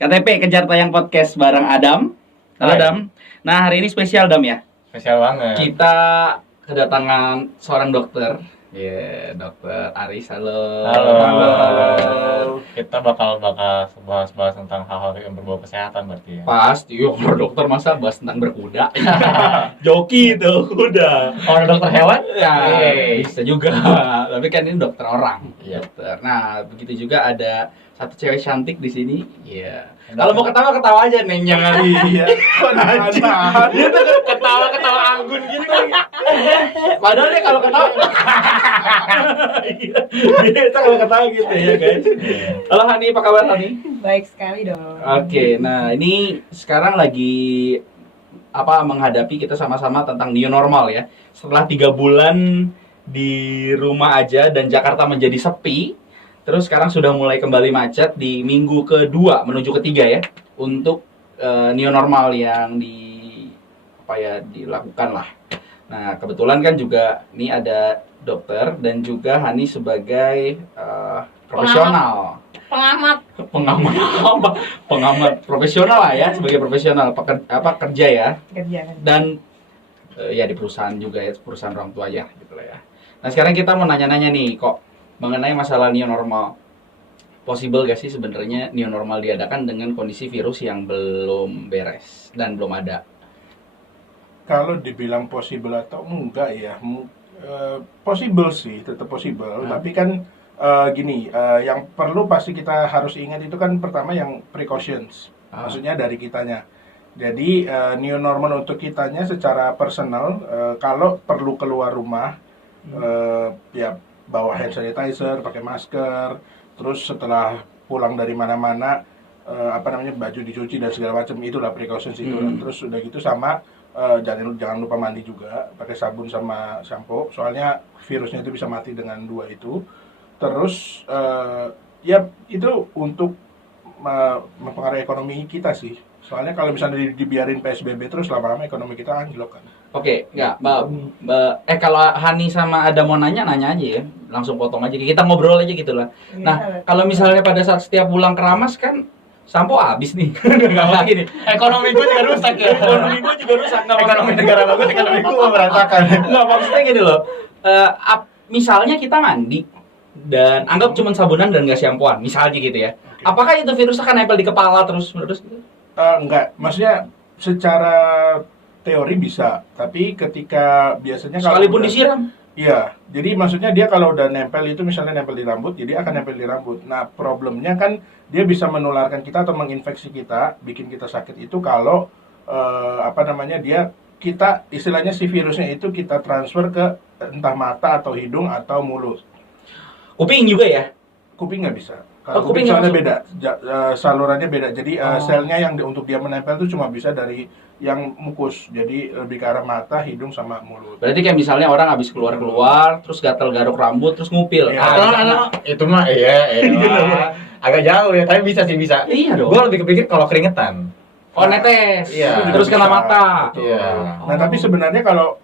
KTP Kejar Tayang Podcast bareng Adam. Halo Hai. Adam. Nah hari ini spesial Dam ya. Spesial banget. Kita kedatangan seorang dokter. Dokter Aris. Halo. Halo. Kita bakal bahas tentang hal-hal yang berbau kesehatan berarti ya. Pasti, kalau dokter masa bahas tentang berkuda. Joki itu kuda. Orang dokter hewan? Ya, bisa juga. Tapi kan ini dokter orang. Iya. Dokter. Nah, begitu juga ada satu cewek cantik di sini. Iya. Kalau mau ketawa aja nih, jangan. Iya. Dia tuh ketawa anggun gitu. Padahal dia kalau ketawa dia kalau ketawa gitu ya, guys. Halo Hani, apa kabar Hani? Baik sekali dong. Oke, nah ini sekarang lagi menghadapi kita sama-sama tentang new normal ya. Setelah 3 bulan di rumah aja dan Jakarta menjadi sepi, terus sekarang sudah mulai kembali macet di minggu kedua menuju ketiga ya untuk new normal yang dilakukan lah. Nah kebetulan kan juga ini ada dokter dan juga Hani sebagai profesional. Pengamat profesional lah ya, sebagai profesional kerja ya, Kerja kan. dan ya di perusahaan juga ya, perusahaan orang tua ya gitu lah ya. Nah sekarang kita mau nanya-nanya nih kok mengenai masalah new normal. Possible gak sih sebenarnya new normal diadakan dengan kondisi virus yang belum beres dan belum ada? Kalau dibilang possible atau enggak ya, possible sih, tetap possible. Tapi kan gini, yang perlu pasti kita harus ingat itu kan pertama yang precautions, maksudnya dari kitanya. Jadi new normal untuk kitanya secara personal, kalau perlu keluar rumah, ya bawa hand sanitizer, pakai masker, terus setelah pulang dari mana-mana, baju dicuci dan segala macam, itulah precautions itu. Terus udah gitu sama jangan lupa mandi juga, pakai sabun sama sampo, soalnya virusnya itu bisa mati dengan 2 itu. Terus ya itu untuk mempengaruhi ekonomi kita sih, soalnya kalau misalnya dibiarin PSBB terus lama-lama ekonomi kita anjlok kan. Oke, enggak, kalau Hani sama ada mau nanya aja ya, langsung potong aja, kita ngobrol aja gitu lah. Nah, kalau misalnya pada saat setiap pulang keramas kan sampo habis nih, nggak lagi nih. Ekonomi gue juga rusak ya. Ekonomi gue juga rusak. Ekonomi negara bagus, ekonomi gue berantakan. Nggak, maksudnya gini loh. Misalnya kita mandi dan anggap cuma sabunan dan nggak syampuan, misalnya gitu ya. Apakah itu virus akan nempel di kepala terus gitu? Enggak, maksudnya secara teori bisa, tapi ketika biasanya kalau Sekalipun udah- disiram. Iya, jadi maksudnya dia kalau udah nempel itu misalnya nempel di rambut, jadi akan nempel di rambut. Nah, problemnya kan dia bisa menularkan kita atau menginfeksi kita, bikin kita sakit itu kalau kita istilahnya si virusnya itu kita transfer ke entah mata atau hidung atau mulut. Kuping juga ya? Kuping nggak bisa. Oh, Kalau kuping kuping soalnya nggak beda, salurannya beda. Jadi selnya yang untuk dia menempel itu cuma bisa dari yang mukus. Jadi lebih ke arah mata, hidung sama mulut. Berarti kayak misalnya orang habis keluar terus gatal garuk rambut, terus ngupil. Iya. Itu mah iya. Agak jauh ya, tapi bisa sih bisa. Iya dong. Gue lebih kepikir kalau keringetan. Oh, netes. Iya. Terus kena mata. Iya. Nah, tapi sebenarnya kalau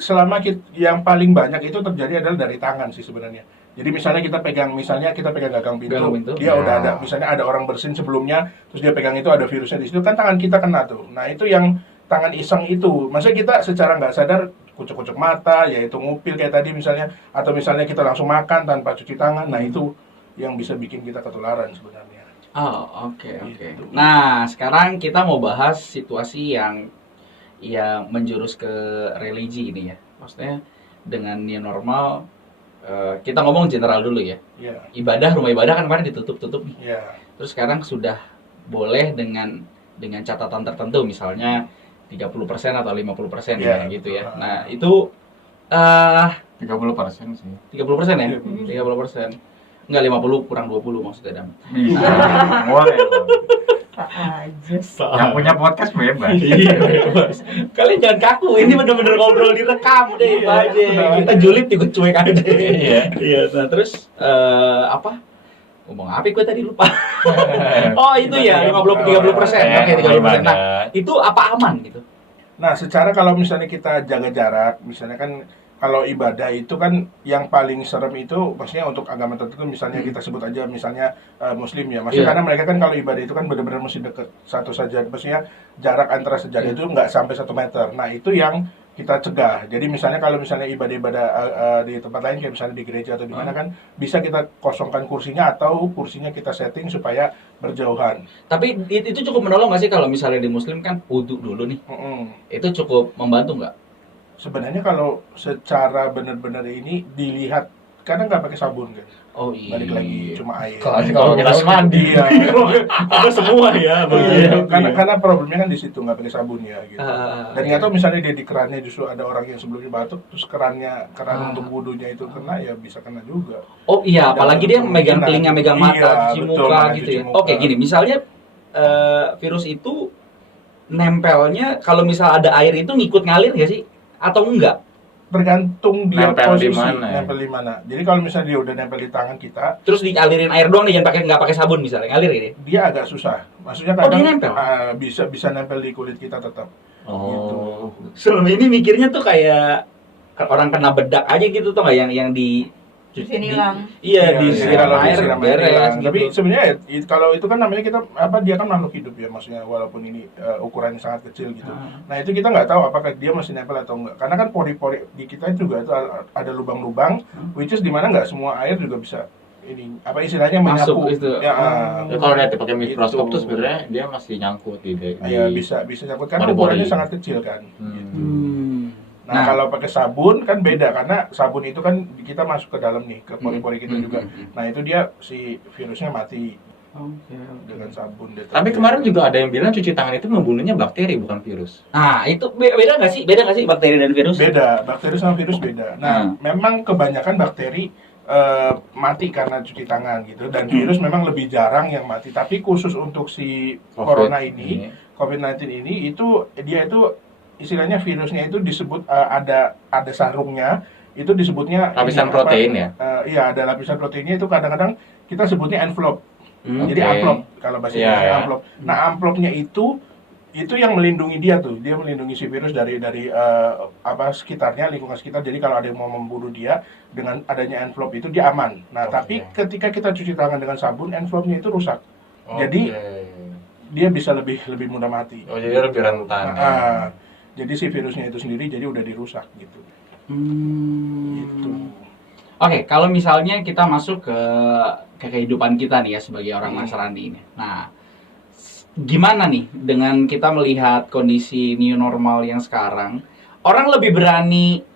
selama yang paling banyak itu terjadi adalah dari tangan sih sebenarnya. Jadi misalnya kita pegang gagang pintu, dia Ya. udah ada, misalnya ada orang bersin sebelumnya, terus dia pegang itu ada virusnya di situ, kan tangan kita kena tuh. Nah itu yang tangan iseng itu, maksudnya kita secara nggak sadar kucek-kucek mata, yaitu ngupil kayak tadi misalnya, atau misalnya kita langsung makan tanpa cuci tangan, nah itu yang bisa bikin kita ketularan sebenarnya. Oh, oke. Gitu. Nah, sekarang kita mau bahas situasi yang menjurus ke religi ini ya. Maksudnya dengan new normal, kita ngomong general dulu ya. Iya, Rumah ibadah kan kemarin ditutup nih. iya. Terus sekarang sudah boleh dengan catatan tertentu, misalnya 30% atau 50% ya Iya, gitu ya. betul. Nah, itu 30% sih. 30% ya? Iya. 30%. Enggak, 50 kurang 20 maksudnya, Dam. Wah, Aja. yang punya podcast bebas. Iya, bebas. Kalian jangan kaku, ini bener-bener ngobrol direkam udah itu aja. Kita julid juga cuek aja. Iya. Nah, terus ngomong apa gue tadi lupa. Oh, itu ya 30%. Oke, 30%. Nah, itu apa aman gitu? Nah, secara kalau misalnya kita jaga jarak, misalnya kan kalau ibadah itu kan yang paling serem itu maksudnya untuk agama tertentu misalnya kita sebut aja misalnya Muslim ya, maksudnya Iya. karena mereka kan kalau ibadah itu kan benar-benar mesti deket satu saja, maksudnya jarak antara sejadah itu nggak sampai 1 meter. Nah itu yang kita cegah. Jadi misalnya kalau misalnya ibadah-ibadah di tempat lain kayak misalnya di gereja atau di mana kan bisa kita kosongkan kursinya atau kursinya kita setting supaya berjauhan. Tapi itu cukup menolong nggak sih kalau misalnya di Muslim kan wudhu dulu nih? Itu cukup membantu nggak? Sebenarnya kalau secara benar-benar ini dilihat kadang nggak pakai sabun kan, Oh iya. balik lagi cuma air. Kalau kita mandi. Iya. Ada semua ya. Iya, karena problemnya kan di situ nggak pakai sabun ya gitu. Dan nggak iya. tahu misalnya dia di kerannya justru ada orang yang sebelumnya batuk terus keran untuk wudhunya itu kena ya bisa kena juga. Oh iya, Ada apalagi dia megang kemungkinan. telinga, megang mata, Iya, cuci betul, muka makanya gitu cuci ya. muka. Oke, gini, misalnya virus itu nempelnya kalau misal ada air itu ngikut ngalir nggak sih? Atau enggak? Tergantung dia Nempel di posisi mana ya? nempel di mana. Jadi kalau misalnya dia udah nempel di tangan kita, Terus dialirin air doang nih, jangan pakai nggak pakai sabun misalnya, ngalir ini. dia agak susah. Maksudnya Oh, dia kadang nempel? bisa nempel di kulit kita tetap. Oh. Selama ini mikirnya tuh kayak orang kena bedak aja gitu tuh nggak yang di Cuci nilang. Iya, disiram kalau air disiram air beres hilang. gitu. Tapi sebenarnya kalau itu kan namanya kita dia kan makhluk hidup ya, maksudnya walaupun ini ukurannya sangat kecil gitu. Nah itu kita nggak tahu apakah dia masih nempel atau enggak. Karena kan pori-pori di kita juga itu ada lubang-lubang, which is dimana nggak semua air juga bisa ini apa istilahnya Masuk menyapu. itu. Ya, Ya, kalau lihat pakai mikroskop Itu. tuh sebenarnya dia masih nyangkut di ya bisa nyangkut karena pori-pori. ukurannya sangat kecil kan. Gitu. Nah, Nah. kalau pakai sabun kan beda karena sabun itu kan kita masuk ke dalam nih ke pori-pori kita juga. Nah itu dia si virusnya mati dengan sabun. Tapi kemarin juga ada yang bilang cuci tangan itu membunuhnya bakteri bukan virus. Nah, itu beda nggak sih? Beda nggak sih bakteri dan virus? Beda, bakteri sama virus beda. Nah, memang kebanyakan bakteri mati karena cuci tangan gitu dan virus memang lebih jarang yang mati. Tapi khusus untuk si corona ini, COVID-19 ini itu dia itu istilahnya virusnya itu disebut ada sarungnya, itu disebutnya Lapisan ini, protein ya? Iya, ada lapisan proteinnya itu kadang-kadang kita sebutnya envelope. Jadi Oke. amplop kalau bahasa Iya, Indonesia ya. amplop. Nah, amplopnya itu yang melindungi dia tuh. Dia melindungi si virus dari sekitarnya, lingkungan sekitar. Jadi kalau ada yang mau membunuh dia dengan adanya envelope itu dia aman. Nah, tapi ketika kita cuci tangan dengan sabun, envelope-nya itu rusak. Jadi dia bisa lebih mudah mati. Oh, jadi lebih rentan. Jadi si virusnya itu sendiri jadi udah dirusak gitu. Gitu. Oke, kalau misalnya kita masuk ke kehidupan kita nih ya sebagai orang Nasrani ini. Nah, gimana nih dengan kita melihat kondisi new normal yang sekarang? Orang lebih berani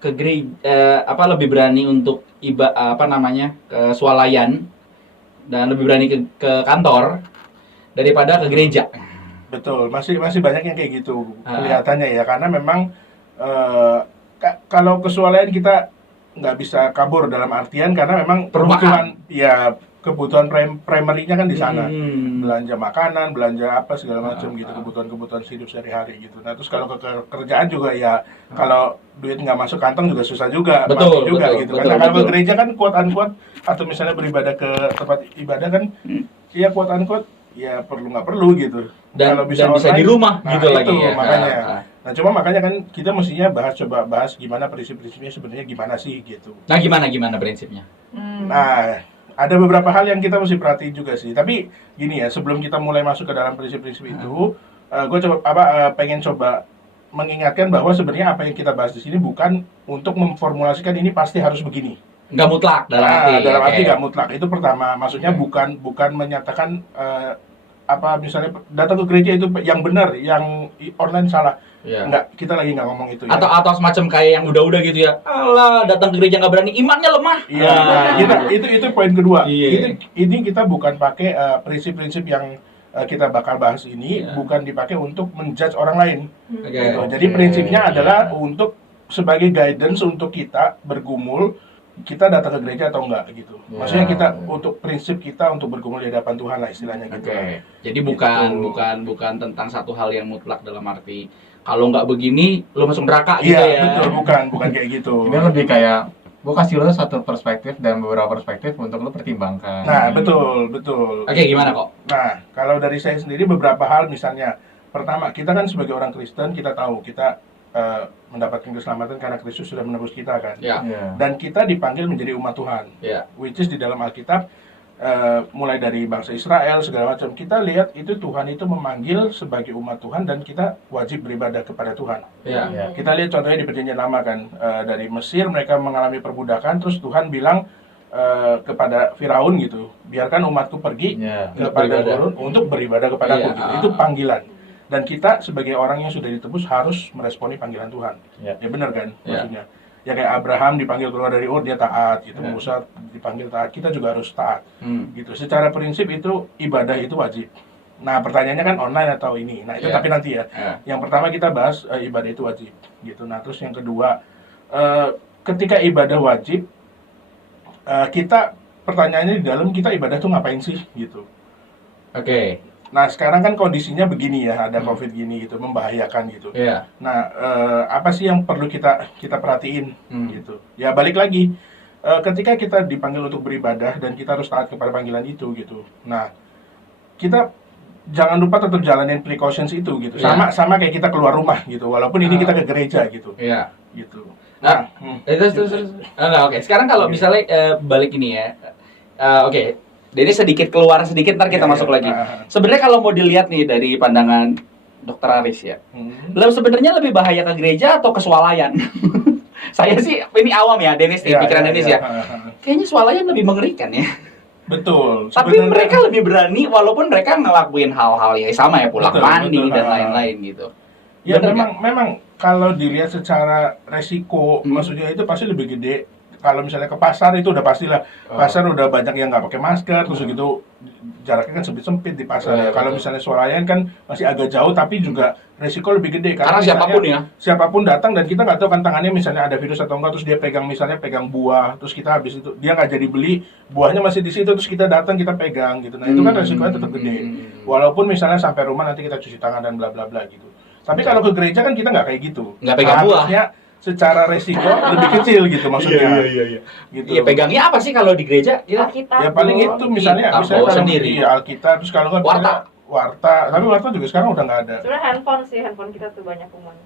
ke gereja, lebih berani untuk ke swalayan dan lebih berani ke kantor daripada ke gereja. Betul, masih banyak yang kayak gitu kelihatannya ya, karena memang kalau kesualian kita nggak bisa kabur dalam artian karena memang kebutuhan primernya kan di sana, belanja makanan, belanja apa segala macam gitu, kebutuhan hidup sehari-hari gitu. Nah terus kalau ke kerjaan juga ya, kalau duit nggak masuk kantong juga susah juga, mati juga gitu. Karena kalau ke gereja kan quote unquote atau misalnya beribadah ke tempat ibadah kan, ya quote unquote ya perlu nggak perlu gitu. Dan Kalau bisa di rumah gitu itu, lagi ya. makanya. Nah cuma makanya kan kita mestinya coba bahas gimana prinsip-prinsipnya sebenarnya gimana sih gitu. Nah, gimana prinsipnya? Nah ada beberapa hal yang kita mesti perhatiin juga sih. Tapi gini ya, sebelum kita mulai masuk ke dalam prinsip-prinsip itu, gue pengen coba mengingatkan bahwa sebenarnya apa yang kita bahas di sini bukan untuk memformulasikan ini pasti harus begini. Nggak mutlak dalam arti. Nggak mutlak. Itu pertama. Maksudnya bukan menyatakan misalnya datang ke gereja itu yang benar, yang online salah. Ya. Enggak, kita lagi nggak ngomong itu ya. Atau semacam kayak yang udah gitu ya. Alah, datang ke gereja nggak berani, imannya lemah. Iya, itu poin kedua. Iya. Ini kita bukan pakai prinsip-prinsip yang kita bakal bahas ini, bukan dipakai untuk menjudge orang lain. Gitu. Jadi prinsipnya adalah untuk sebagai guidance untuk kita bergumul, kita datang ke gereja atau enggak gitu. Maksudnya kita untuk prinsip kita untuk bergumul di hadapan Tuhan lah istilahnya gitu. Jadi bukan tentang satu hal yang mutlak dalam arti kalau nggak begini lo masuk neraka gitu ya. Iya, betul, bukan kayak gitu. Ini lebih kayak gue kasih lo satu perspektif dan beberapa perspektif untuk lo pertimbangkan. Nah, betul. Oke, gimana kok? Nah, kalau dari saya sendiri beberapa hal misalnya, pertama, kita kan sebagai orang Kristen kita tahu kita mendapatkan keselamatan karena Kristus sudah menebus kita kan. Ya. Iya. Dan kita dipanggil menjadi umat Tuhan. Ya. Which is di dalam Alkitab mulai dari bangsa Israel segala macam, kita lihat itu Tuhan itu memanggil sebagai umat Tuhan dan kita wajib beribadah kepada Tuhan. Ya. Iya. Kita lihat contohnya di Perjanjian Lama kan, dari Mesir mereka mengalami perbudakan, terus Tuhan bilang kepada Firaun gitu, biarkan umatku pergi Iya. ke Untuk padang beribadah. gurun untuk beribadah kepadaku Iya. gitu. Itu panggilan. Dan kita sebagai orang yang sudah ditebus harus meresponi panggilan Tuhan. Iya. Ya benar kan Iya. maksudnya. Ya kayak Abraham dipanggil keluar dari Ur, dia taat gitu. Iya. Musa dipanggil taat, kita juga harus taat. Hmm. Gitu. Secara prinsip itu ibadah itu wajib. Nah, pertanyaannya kan online atau ini. Nah, itu Iya. tapi nanti ya. Ya. Yang pertama kita bahas ibadah itu wajib gitu. Nah, terus yang kedua, ketika ibadah wajib, kita pertanyaannya di dalam kita ibadah tuh ngapain sih gitu. Oke. Nah, sekarang kan kondisinya begini ya, ada Hmm. COVID gini gitu, membahayakan gitu. Ya. Nah, apa sih yang perlu kita perhatiin Hmm. gitu? Ya balik lagi, ketika kita dipanggil untuk beribadah dan kita harus taat kepada panggilan itu gitu. Nah, kita jangan lupa tetap jalanin precautions itu gitu. Ya. Sama kayak kita keluar rumah gitu, walaupun ini kita ke gereja gitu. Ya. Gitu. Nah, terus. Oke. Sekarang kalau Oke. misalnya balik ini ya. Oke. Jadi sedikit keluar sedikit, ntar kita Ya, masuk ya. lagi. Sebenarnya kalau mau dilihat nih dari pandangan Dokter Aris ya, sebenarnya lebih bahaya ke gereja atau ke swalayan? Saya sih ini awam ya, Dennis nih, pikiran Dennis ya. Kayaknya swalayan lebih mengerikan ya. Betul. Tapi Sebenarnya- mereka lebih berani walaupun mereka ngelakuin hal-hal yang sama ya, pulang Betul, mandi betul. dan lain-lain gitu. Ya Bener memang kalau dilihat secara resiko, Hmm. maksudnya itu pasti lebih gede. Kalau misalnya ke pasar itu udah pastilah, Oh. pasar udah banyak yang nggak pakai masker, terus gitu jaraknya kan sempit-sempit di pasar ya. Kalau betul. misalnya swalayan kan masih agak jauh, tapi juga resiko lebih gede. Karena misalnya siapapun ya. siapapun datang dan kita nggak tahu kan tangannya misalnya ada virus atau enggak, terus dia pegang misalnya pegang buah, terus kita habis itu dia nggak jadi beli, buahnya masih di situ, terus kita datang kita pegang gitu. Nah itu kan resikonya tetap gede. Walaupun misalnya sampai rumah nanti kita cuci tangan dan bla bla bla gitu. Tapi kalau ke gereja kan kita nggak kayak gitu. Nggak pegang buah. Harusnya secara resiko lebih kecil gitu maksudnya. Iya. Gitu. Iya, pegangnya apa sih kalau di gereja? Kita Alkitab. Ya paling itu misalnya Alkitab, misalnya bawa kalau sendiri. iya, Alkitab, terus kalau nggak Warta. misalnya warta, tapi warta juga sekarang udah nggak ada. Sebenarnya handphone kita tuh banyak kuman.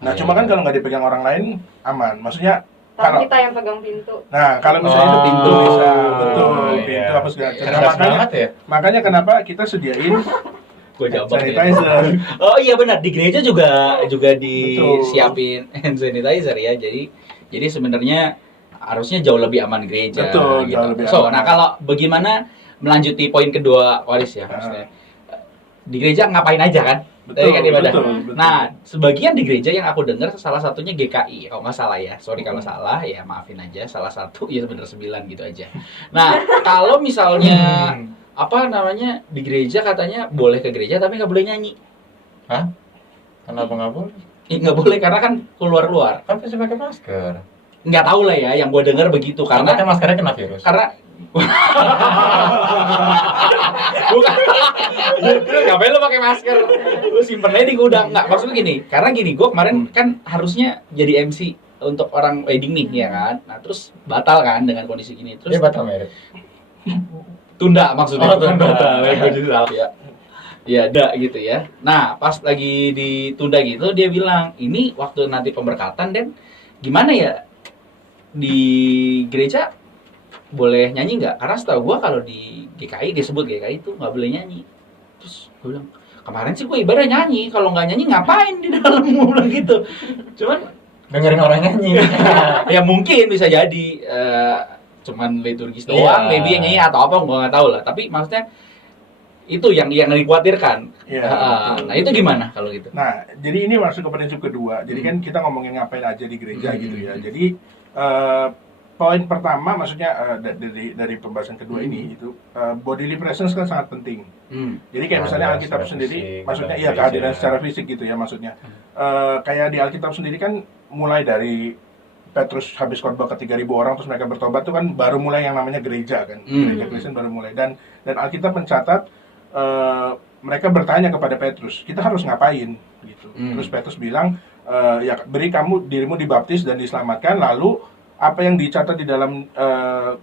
Nah Iya. cuma kan kalau nggak dipegang orang lain aman. Maksudnya Tapi kalau kita yang pegang pintu. nah kalau misalnya itu Oh, pintu bisa betul iya. pintu apa segala macam. Nah, Cerdas makanya banget ya. makanya kenapa kita sediain Gue jambak ya. sanitizer. Oh iya benar, di gereja juga disiapin Betul. hand sanitizer ya. Jadi sebenarnya harusnya jauh lebih aman gereja. Betul, gitu. jauh lebih So, aman. nah kalau bagaimana melanjuti poin kedua Waris ya, maksudnya di gereja ngapain aja kan? Tadi kan ibadah. betul. Nah, sebagian di gereja yang aku dengar salah satunya GKI, kalau nggak salah ya. Sorry kalau salah, ya maafin aja. Salah satu, ya bener 9 gitu aja. Nah, kalau misalnya apa namanya di gereja katanya boleh ke gereja tapi nggak boleh nyanyi. Hah? Kenapa nggak boleh? Nggak boleh karena kan keluar-luar. Kan pasti pakai masker. Nggak tahu lah ya, yang gue dengar begitu Karena karena maskernya kena virus. karena bukan. Ngapain lo pakai masker? Lu simpen aja di gudang. Nggak, maksudnya gini. Karena gini, gue kemarin kan harusnya jadi MC untuk orang wedding nih ya kan. Nah terus batal kan dengan kondisi gini. Terus Dia batal merit. tunda maksudnya. Oh, tunda. Gue jadi salah ya. Ya ada gitu ya. Nah pas lagi ditunda gitu dia bilang ini waktu nanti pemberkatan dan gimana ya di gereja boleh nyanyi nggak? Karena setahu gue kalau di GKI disebut GKI itu nggak boleh nyanyi. Terus gue bilang kemarin sih gue ibadah nyanyi, kalau nggak nyanyi ngapain di dalam, gue bilang gitu. Cuman Dengerin orang nyanyi. ya mungkin bisa jadi cuman liturgis doang, Iya. maybe yang nyanyi atau apa gue nggak tahu lah. Tapi maksudnya itu yang dikhawatirkan. Iya, betul. Nah itu gimana kalau gitu? Nah, jadi ini masuk ke prinsip kedua. Jadi kan kita ngomongin ngapain aja di gereja gitu ya. Jadi poin pertama maksudnya dari pembahasan kedua ini itu bodily presence kan sangat penting. Jadi kayak misalnya Kehadiran Alkitab secara sendiri, fisik, maksudnya ada iya kehadiran gereja. secara fisik gitu ya maksudnya. Kayak di Alkitab sendiri kan mulai dari Petrus habis khotbah ke 3.000 orang terus mereka bertobat tuh kan baru mulai yang namanya gereja kan. Gereja Kristen baru mulai dan Alkitab mencatat mereka bertanya kepada Petrus, kita harus ngapain gitu. Terus Petrus bilang ya beri kamu dirimu dibaptis dan diselamatkan, lalu apa yang dicatat di dalam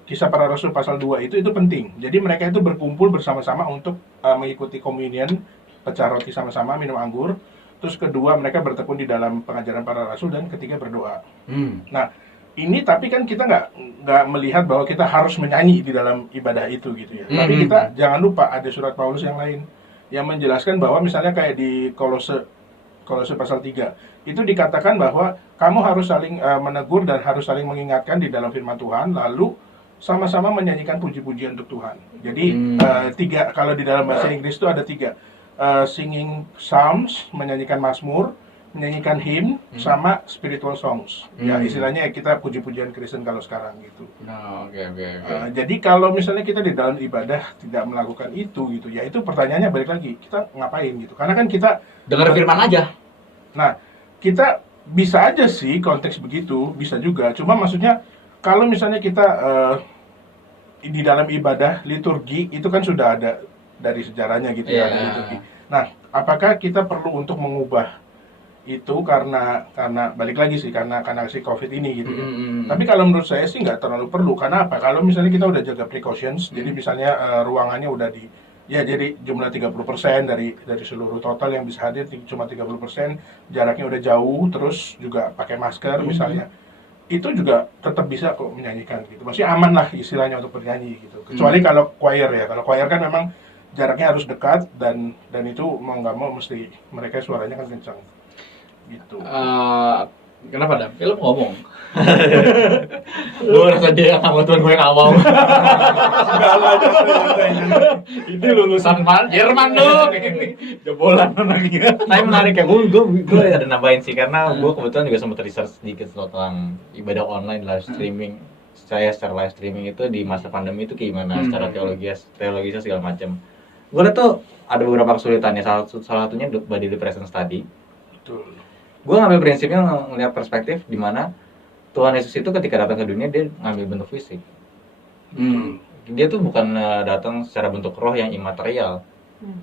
Kisah Para Rasul pasal 2 itu penting. Jadi mereka itu berkumpul bersama-sama untuk mengikuti communion, pecah roti sama-sama, minum anggur. terus kedua mereka bertekun di dalam pengajaran para rasul, dan ketiga berdoa. Hmm. Nah, ini tapi kan kita nggak melihat bahwa kita harus menyanyi di dalam ibadah itu gitu ya. Tapi Hmm. kita jangan lupa ada surat Paulus yang lain yang menjelaskan bahwa misalnya kayak di Kolose pasal 3 itu dikatakan bahwa kamu harus saling menegur dan harus saling mengingatkan di dalam firman Tuhan, lalu sama-sama menyanyikan puji-pujian untuk Tuhan. Jadi tiga, kalau di dalam bahasa Inggris itu ada tiga, singing psalms, menyanyikan mazmur, menyanyikan hymn, sama spiritual songs. Ya istilahnya kita puji-pujian Kristen kalau sekarang gitu. Nah, oke. Jadi kalau misalnya kita di dalam ibadah tidak melakukan itu gitu, ya itu pertanyaannya balik lagi, kita ngapain gitu? Karena kan kita Dengar firman aja. Nah, kita bisa aja sih konteks begitu, bisa juga. Cuma maksudnya kalau misalnya kita di dalam ibadah liturgi itu kan sudah ada dari sejarahnya gitu ya, ada liturgi. Nah, apakah kita perlu untuk mengubah itu karena balik lagi sih karena si COVID ini gitu ya. Tapi kalau menurut saya sih nggak terlalu perlu. Karena apa? Kalau misalnya kita udah jaga precautions, jadi misalnya ruangannya udah jadi jumlah 30% dari seluruh total yang bisa hadir cuma 30%, jaraknya udah jauh, terus juga pakai masker misalnya. Itu juga tetap bisa kok menyanyikan gitu. Maksudnya aman lah istilahnya untuk bernyanyi gitu. Kecuali kalau choir ya. Kalau choir kan memang jaraknya harus dekat dan itu mau nggak mau mesti mereka suaranya kan kencang. Gitu. Kenapa Dam? Lu ngomong. Gue rasa dia sama Tuhan gue yang awam. Itu lulusan mana? Jerman dong. Jebolan anaknya. Tapi menarik ya, gue ada nambahin sih karena gue kebetulan juga sempat research sedikit tentang ibadah online, live streaming. Saya secara live streaming itu di masa pandemi itu gimana, secara teologisnya segala macam. Gue lihat tuh ada beberapa kesulitannya. Salah satunya body presence tadi. Betul. Gue ngambil prinsipnya ngelihat perspektif di mana Tuhan Yesus itu ketika datang ke dunia dia ngambil bentuk fisik. Dia tuh bukan datang secara bentuk roh yang imaterial.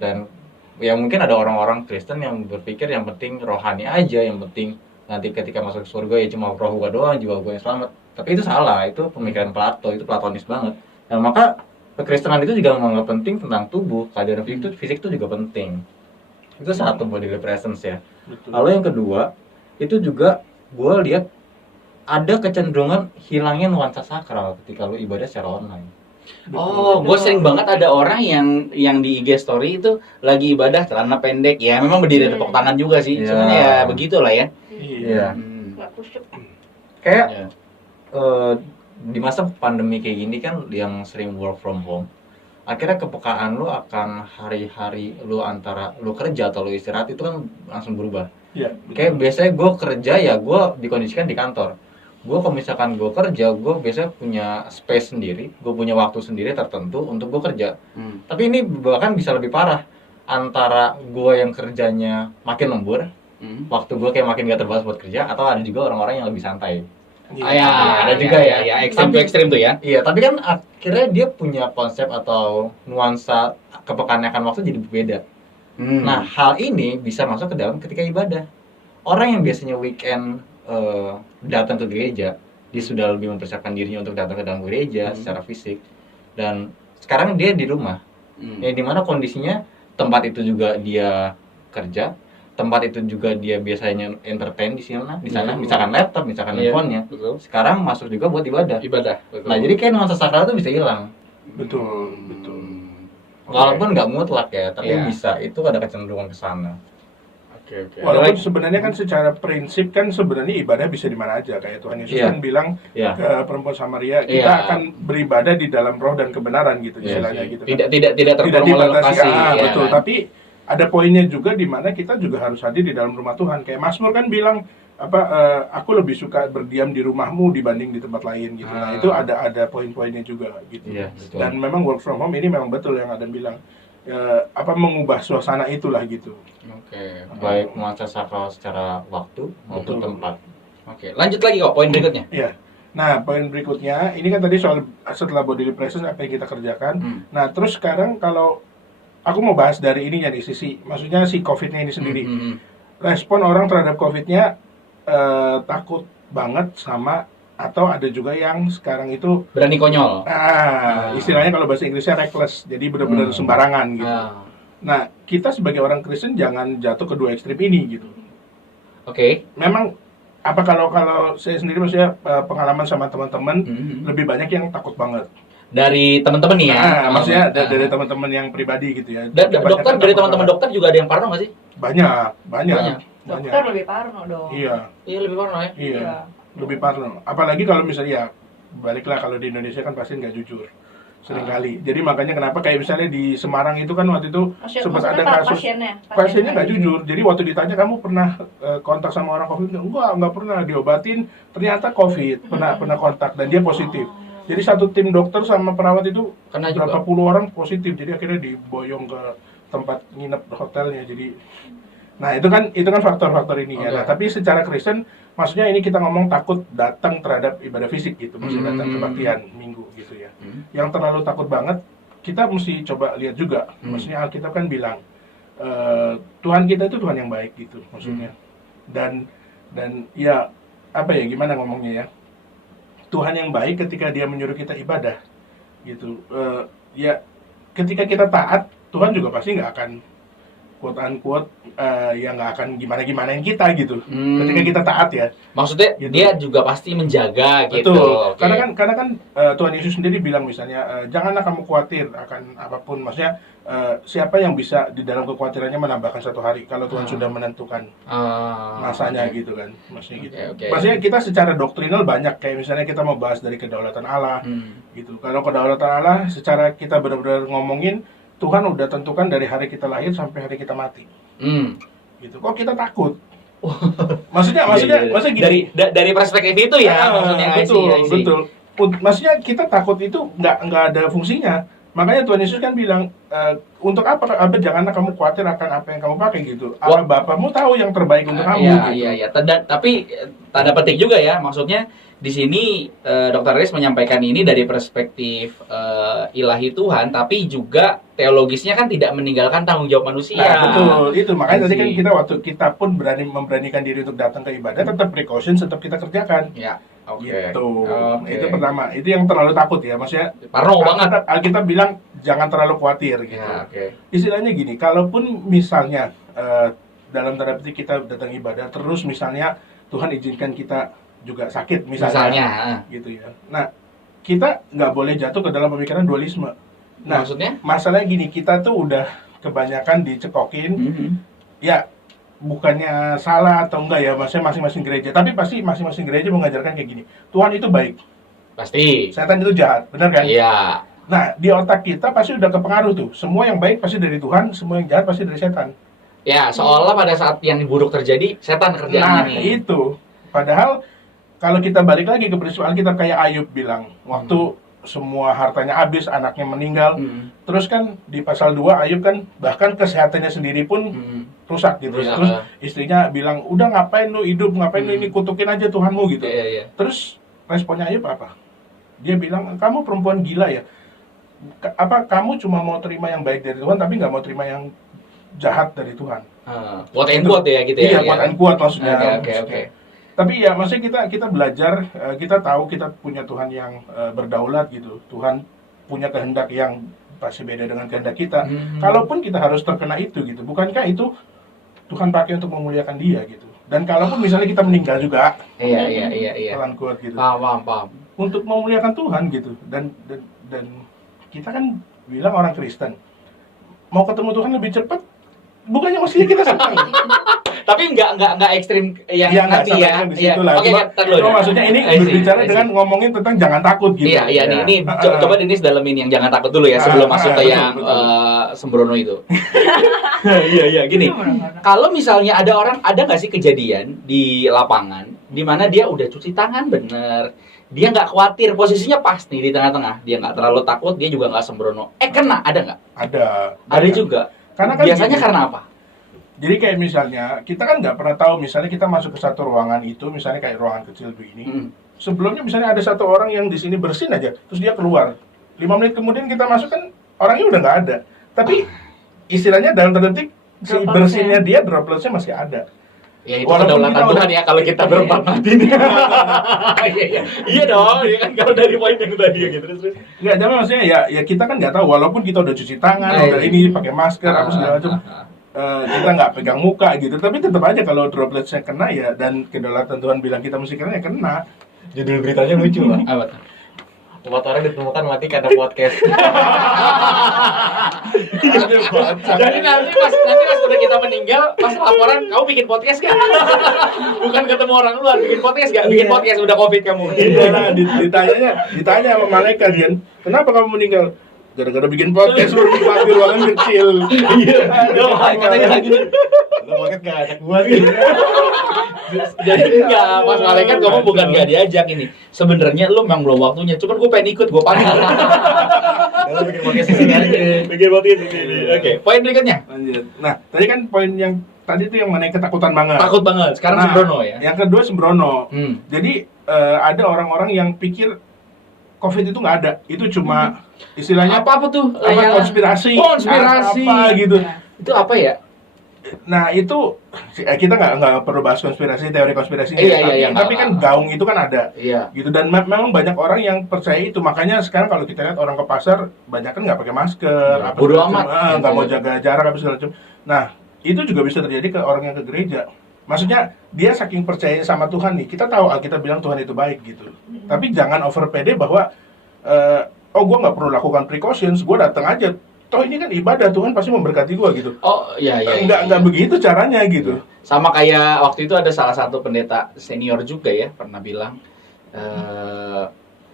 Dan ya mungkin ada orang-orang Kristen yang berpikir yang penting rohani aja, yang penting nanti ketika masuk surga ya cuma roh gua doang, jiwa gua yang selamat. Tapi itu salah, itu pemikiran Plato, itu platonis banget. Dan maka kekristenan itu juga menganggap penting tentang tubuh, keadaan fisik itu juga penting. Itu satu bodily presence ya. Betul. Lalu yang kedua, itu juga gue lihat ada kecenderungan hilangnya nuansa sakral ketika lu ibadah secara online. Oh, gue sering banget ada orang yang di IG story itu lagi ibadah celana pendek. Ya memang berdiri tepuk tangan juga sih. Iya. Cuman ya begitulah ya. Iya. Nggak kusyuk. Kayak Ya. di masa pandemi kayak gini kan yang sering work from home, akhirnya kepekaan lu akan hari-hari lu antara lu kerja atau lu istirahat itu kan langsung berubah. Iya. Kayak biasanya gue kerja ya gue dikondisikan di kantor. Gue kalau misalkan gue kerja, gue biasanya punya space sendiri, gue punya waktu sendiri tertentu untuk gue kerja. Tapi ini bahkan bisa lebih parah, antara gue yang kerjanya makin lembur, waktu gue kayak makin gak terbatas buat kerja, atau ada juga orang-orang yang lebih santai. Ada juga ya. Ekstrim to ekstrim tuh ya. Iya, tapi kan akhirnya dia punya konsep atau nuansa kepekaan akan waktu jadi berbeda. Nah, hal ini bisa masuk ke dalam ketika ibadah. Orang yang biasanya weekend datang ke gereja, dia sudah lebih mempersiapkan dirinya untuk datang ke dalam gereja secara fisik. Dan sekarang dia di rumah. Ya, dimana kondisinya tempat itu juga dia kerja, tempat itu juga dia biasanya entertain di sana, misalkan laptop, misalkan handphonenya. Betul. Sekarang masuk juga buat ibadah. Betul. Nah, jadi kayak nuansa sakral itu bisa hilang. Betul. Walaupun nggak mutlak ya, tapi Iya. bisa. Itu ada kecenderungan ke sana. Oke. Walaupun sebenarnya kan secara prinsip kan sebenarnya ibadah bisa di mana aja, kayak Tuhan Yesus Iya. kan bilang Ya. ke perempuan Samaria, kita Iya. akan beribadah di dalam roh dan kebenaran gitu Iya istilahnya sih. gitu. Tidak terkurung oleh lokasi. Ya, betul. kan? Tapi ada poinnya juga di mana kita juga harus hadir di dalam rumah Tuhan. Kayak Mazmur kan bilang aku lebih suka berdiam di rumahmu dibanding di tempat lain gitu. Nah, itu ada poin-poinnya juga gitu. Iya, betul. Dan memang work from home ini memang betul yang Adam bilang. Mengubah suasana itulah gitu. Oke. Baik nuansa sakral secara waktu maupun Betul. tempat. Oke. Lanjut lagi kok poin berikutnya. Iya. Nah, poin berikutnya, ini kan tadi soal setelah bodily presence apa yang kita kerjakan. Nah, terus sekarang kalau aku mau bahas dari ininya nih, maksudnya si COVID-nya ini sendiri. Respon orang terhadap COVID-nya takut banget sama, atau ada juga yang sekarang itu Berani konyol. istilahnya kalau bahasa Inggrisnya reckless, jadi benar-benar sembarangan gitu. Nah, kita sebagai orang Kristen jangan jatuh ke dua ekstrim ini gitu. Oke. Memang apa kalau saya sendiri maksudnya pengalaman sama teman-teman lebih banyak yang takut banget. Dari teman-teman nih ya. Maksudnya dari teman-teman yang pribadi gitu ya. Dan Kebanyakan dokter, dari takut teman-teman banget. dokter juga ada yang parno nggak sih? Banyak. Dokter lebih parno dong. Iya, Iya, lebih parno ya. iya. Lebih parno. Apalagi kalau misalnya ya baliklah kalau di Indonesia kan pasti nggak jujur. Seringkali. Jadi makanya kenapa kayak misalnya di Semarang itu kan waktu itu sempat ada kasus pasiennya nggak jujur. Jadi waktu ditanya kamu pernah kontak sama orang COVID? Enggak pernah, diobatin. Ternyata COVID, pernah kontak dan dia positif. Jadi satu tim dokter sama perawat itu Kena berapa juga. puluh orang positif. Jadi akhirnya diboyong ke tempat nginep hotelnya. Jadi nah itu kan faktor-faktor ini ya. Oke. Nah, tapi secara Kristen maksudnya ini kita ngomong takut datang terhadap ibadah fisik gitu, maksudnya datang kebaktian minggu gitu ya. Yang terlalu takut banget kita mesti coba lihat juga. Maksudnya Alkitab kan bilang Tuhan kita itu Tuhan yang baik gitu maksudnya. Dan ya apa ya gimana ngomongnya ya? Tuhan yang baik ketika dia menyuruh kita ibadah gitu. Ya ketika kita taat Tuhan juga pasti nggak akan quote unquote yang nggak akan gimanain kita gitu. Ketika kita taat ya. Maksudnya Gitu. dia juga pasti menjaga gitu. Betul. Oke. Karena kan Tuhan Yesus sendiri bilang misalnya janganlah kamu khawatir akan apapun. Maksudnya siapa yang bisa di dalam kekhawatirannya menambahkan satu hari kalau Tuhan sudah menentukan masanya oke. gitu kan. Maksudnya gitu. Oke. Maksudnya kita secara doktrinal banyak kayak misalnya kita mau bahas dari kedaulatan Allah gitu. Kalau kedaulatan Allah secara kita benar-benar ngomongin Tuhan udah tentukan dari hari kita lahir sampai hari kita mati. Gitu. Kok kita takut? Maksudnya gini. Dari perspektif itu ya, maksudnya I see. betul. Maksudnya kita takut itu nggak ada fungsinya. Makanya Tuhan Yesus kan bilang untuk apa janganlah kamu khawatir akan apa yang kamu pakai gitu. Allah Bapamu tahu yang terbaik untuk kamu. Iya, Gitu. iya. Tapi tanda petik juga ya, maksudnya di sini Dr. Riz menyampaikan ini dari perspektif ilahi Tuhan, tapi juga teologisnya kan tidak meninggalkan tanggung jawab manusia. Nah, betul. Itu makanya tadi kan Iya. kita waktu kita pun memberanikan diri untuk datang ke ibadah, tetap precaution tetap kita kerjakan. Ya, oke. Gitu. Oke. Itu pertama. Itu yang terlalu takut ya, maksudnya. Parno banget. Alkitab bilang jangan terlalu khawatir gitu. Ya, oke. Istilahnya gini, kalaupun misalnya dalam tanda petik kita datang ibadah terus misalnya Tuhan izinkan kita juga sakit misalnya. Gitu ya. Nah, kita nggak boleh jatuh ke dalam pemikiran dualisme. Nah, Maksudnya? masalahnya gini, kita tuh udah kebanyakan dicekokin, ya bukannya salah atau enggak ya, maksudnya masing-masing gereja, tapi pasti masing-masing gereja mengajarkan kayak gini, Tuhan itu baik, Pasti. setan itu jahat, benar kan? Iya. Nah, di otak kita pasti udah kepengaruh tuh, semua yang baik pasti dari Tuhan, semua yang jahat pasti dari setan. Ya, seolah pada saat yang buruk terjadi, setan kerjanya Nah, nih. itu. Padahal kalau kita balik lagi ke prinsip Alkitab kayak Ayub bilang, waktu semua hartanya habis, anaknya meninggal, terus kan di pasal 2 Ayub kan bahkan kesehatannya sendiri pun rusak gitu ya. Rusak, Terus istrinya bilang, "Udah ngapain lu hidup, ngapain lu ini, kutukin aja Tuhanmu" gitu. Iya. Terus responnya Ayub apa? Dia bilang, "Kamu perempuan gila ya. Kamu cuma mau terima yang baik dari Tuhan tapi nggak mau terima yang jahat dari Tuhan." Quote and quote ya gitu ya. Iya, quote and quote maksudnya. Oke. Tapi ya maksudnya kita belajar, kita tahu kita punya Tuhan yang berdaulat gitu. Tuhan punya kehendak yang pasti beda dengan kehendak kita. Kalaupun kita harus terkena itu gitu, bukankah itu Tuhan pakai untuk memuliakan Dia gitu. Dan kalaupun misalnya kita meninggal juga, Iya. Tuhan kuat gitu. Paham. Untuk memuliakan Tuhan gitu. Dan kita kan bilang orang Kristen mau ketemu Tuhan lebih cepat, bukannya mestinya kita senang. Tapi nggak ekstrim yang Iya, nggak tadi sampai ya. di situ lah. Oke, tar dulu. Cuma maksudnya ini I see, berbicara I see. dengan ngomongin tentang jangan takut gitu. Iya, ini coba Denis dalemin yang jangan takut dulu ya sebelum masuk ke betul, yang betul. sembrono itu. Iya, gini. Kalau misalnya ada nggak sih kejadian di lapangan di mana dia udah cuci tangan bener, dia nggak khawatir, posisinya pas nih di tengah-tengah, dia nggak terlalu takut, dia juga nggak sembrono. Kena, ada nggak? Ada Juga. Karena kan Biasanya gini, karena apa? jadi kayak misalnya kita kan nggak pernah tahu, misalnya kita masuk ke satu ruangan itu, misalnya kayak ruangan kecil begini. Sebelumnya misalnya ada satu orang yang di sini bersin aja, terus dia keluar. 5 menit kemudian kita masuk kan orangnya udah nggak ada. Tapi istilahnya dalam tanda petik si Dropletnya. bersinnya dia, dropletnya masih ada. Ya itu Walaupun kedaulatan kita Tuhan ya kalau kita berempat mati nih. Iya dong, ya kan kalau dari poin yang tadi ya gitu terus. Nggak, tapi maksudnya ya kita kan nggak tahu, walaupun kita udah cuci tangan, udah ini pakai masker apa segala macam, kita nggak pegang muka gitu, tapi tetap aja kalau dropletsnya kena ya, dan kedaulatan Tuhan bilang kita mesti kena ya kena. Judul beritanya lucu lah. Apa tuh? 4 orang ditemukan mati karena podcast. Jadi nanti pas udah kita meninggal, pas laporan kamu bikin podcast gak? Bukan ketemu orang luar, bikin podcast gak? Bikin podcast udah covid kamu. Iya, ditanya sama malaikat kan, kenapa kamu meninggal? Gara-gara bikin podcast di ruangan kecil. Iya. Katanya lagi nih. Lo podcast gak ajak gua gitu. Jadi enggak, pas malaikat kamu bukan gak diajak ini. Sebenarnya lu memang belum waktunya, cuman gue pengen ikut, gue panik. Lo bikin podcast di sini aja. Bikin podcast ini. Oke, poin berikutnya. Lanjut. Nah, tadi kan poin yang tadi tuh yang mengenai ketakutan banget. Takut banget. Sekarang Nah, sembrono ya. Yang kedua sembrono. Jadi Ada orang-orang yang pikir COVID itu nggak ada, itu cuma istilahnya apa tuh? apa konspirasi, Konspirasi. apa gitu. Itu apa ya? Nah itu kita nggak perlu bahas konspirasi, teori konspirasi. Iya, tapi kan gaung itu kan ada, Iya. gitu, dan memang banyak orang yang percaya itu. Makanya sekarang kalau kita lihat orang ke pasar, banyak kan nggak pakai masker, Ya, apa bodo segala amat. macam, nggak mau jaga jarak apa segala macam. Nah itu juga bisa terjadi ke orang yang ke gereja. Maksudnya dia saking percaya sama Tuhan nih, kita tahu Alkitab bilang Tuhan itu baik gitu. Tapi jangan over pede bahwa oh gue nggak perlu lakukan precautions, gue datang aja. Toh ini kan ibadah, Tuhan pasti memberkati gue gitu. Oh, iya. Nggak begitu caranya gitu. Sama kayak waktu itu ada salah satu pendeta senior juga ya pernah bilang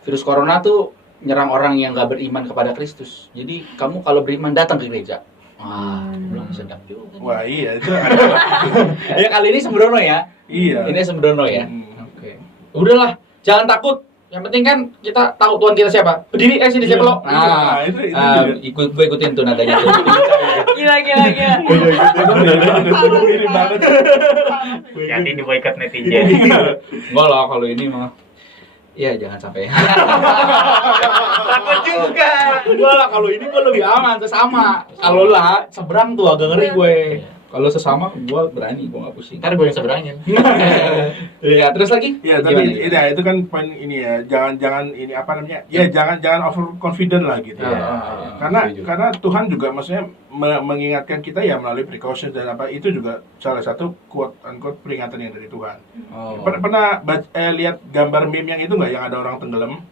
virus corona tuh nyerang orang yang nggak beriman kepada Kristus. Jadi kamu kalau beriman datang ke gereja. Wah, belum sedap juga. Wah iya itu ada. Ya kali ini sembrono ya. Iya. Ini sembrono ya. Hmm. Oke. Udahlah, jangan takut. Yang penting kan kita tahu Tuhan kita siapa. Berdiri, sini siapa lo? Nah, itu juga. Gue ikutin tuh nadanya tuh. Gila. Itu mirip banget. Nanti di boycott netizen. Enggak lah kalau ini mah. Iya, jangan sampai. Takut juga. Enggak lah kalau ini gue lebih aman, sesama. Kalau lah seberang tuh agak ngeri gue. Kalau sesama gue berani, gue nggak pusing. Ntar gue yang seberangin. Ya, terus lagi? Ya tapi Gimana? itu kan poin ini ya, jangan ini apa namanya, ya jangan over confident lah gitu. Ya. Karena Tuhan juga maksudnya mengingatkan kita ya melalui precaution dan apa, itu juga salah satu quote unquote peringatan yang dari Tuhan. Oh. Pernah lihat gambar meme yang itu nggak, yang ada orang tenggelam,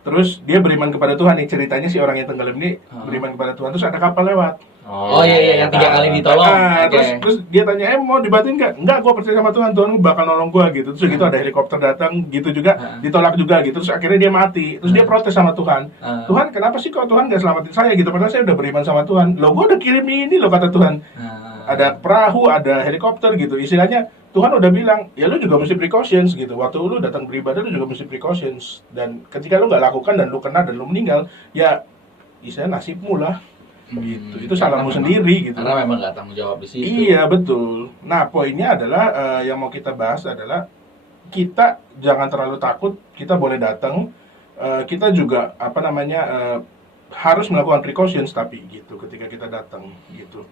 terus dia beriman kepada Tuhan nih, ceritanya si orang yang tenggelam ini beriman kepada Tuhan, terus ada kapal lewat. Oh iya, yang 3 kali ditolong. Oke. Terus dia tanya, mau dibantuin nggak? Nggak, gue percaya sama Tuhan, Tuhan bakal nolong gue gitu. Terus gitu ada helikopter datang gitu juga, ditolak juga gitu. Terus akhirnya dia mati. Terus dia protes sama Tuhan. Tuhan, kenapa sih kok Tuhan nggak selamatin saya gitu? Padahal saya udah beriman sama Tuhan. Loh, gue udah kirim ini loh, kata Tuhan. Ada perahu, ada helikopter gitu. Istilahnya Tuhan udah bilang, ya lu juga mesti precautions gitu. Waktu lu datang beribadah, lu juga mesti precautions. Dan ketika lu nggak lakukan dan lu kena dan lu meninggal, ya istilahnya nasibmu lah. Gitu. Itu salahmu sendiri gitu. Karena memang nggak tanggung jawab di situ. Iya betul. Nah poinnya adalah yang mau kita bahas adalah kita jangan terlalu takut. Kita boleh datang. Kita juga harus melakukan precautions tapi gitu ketika kita datang gitu.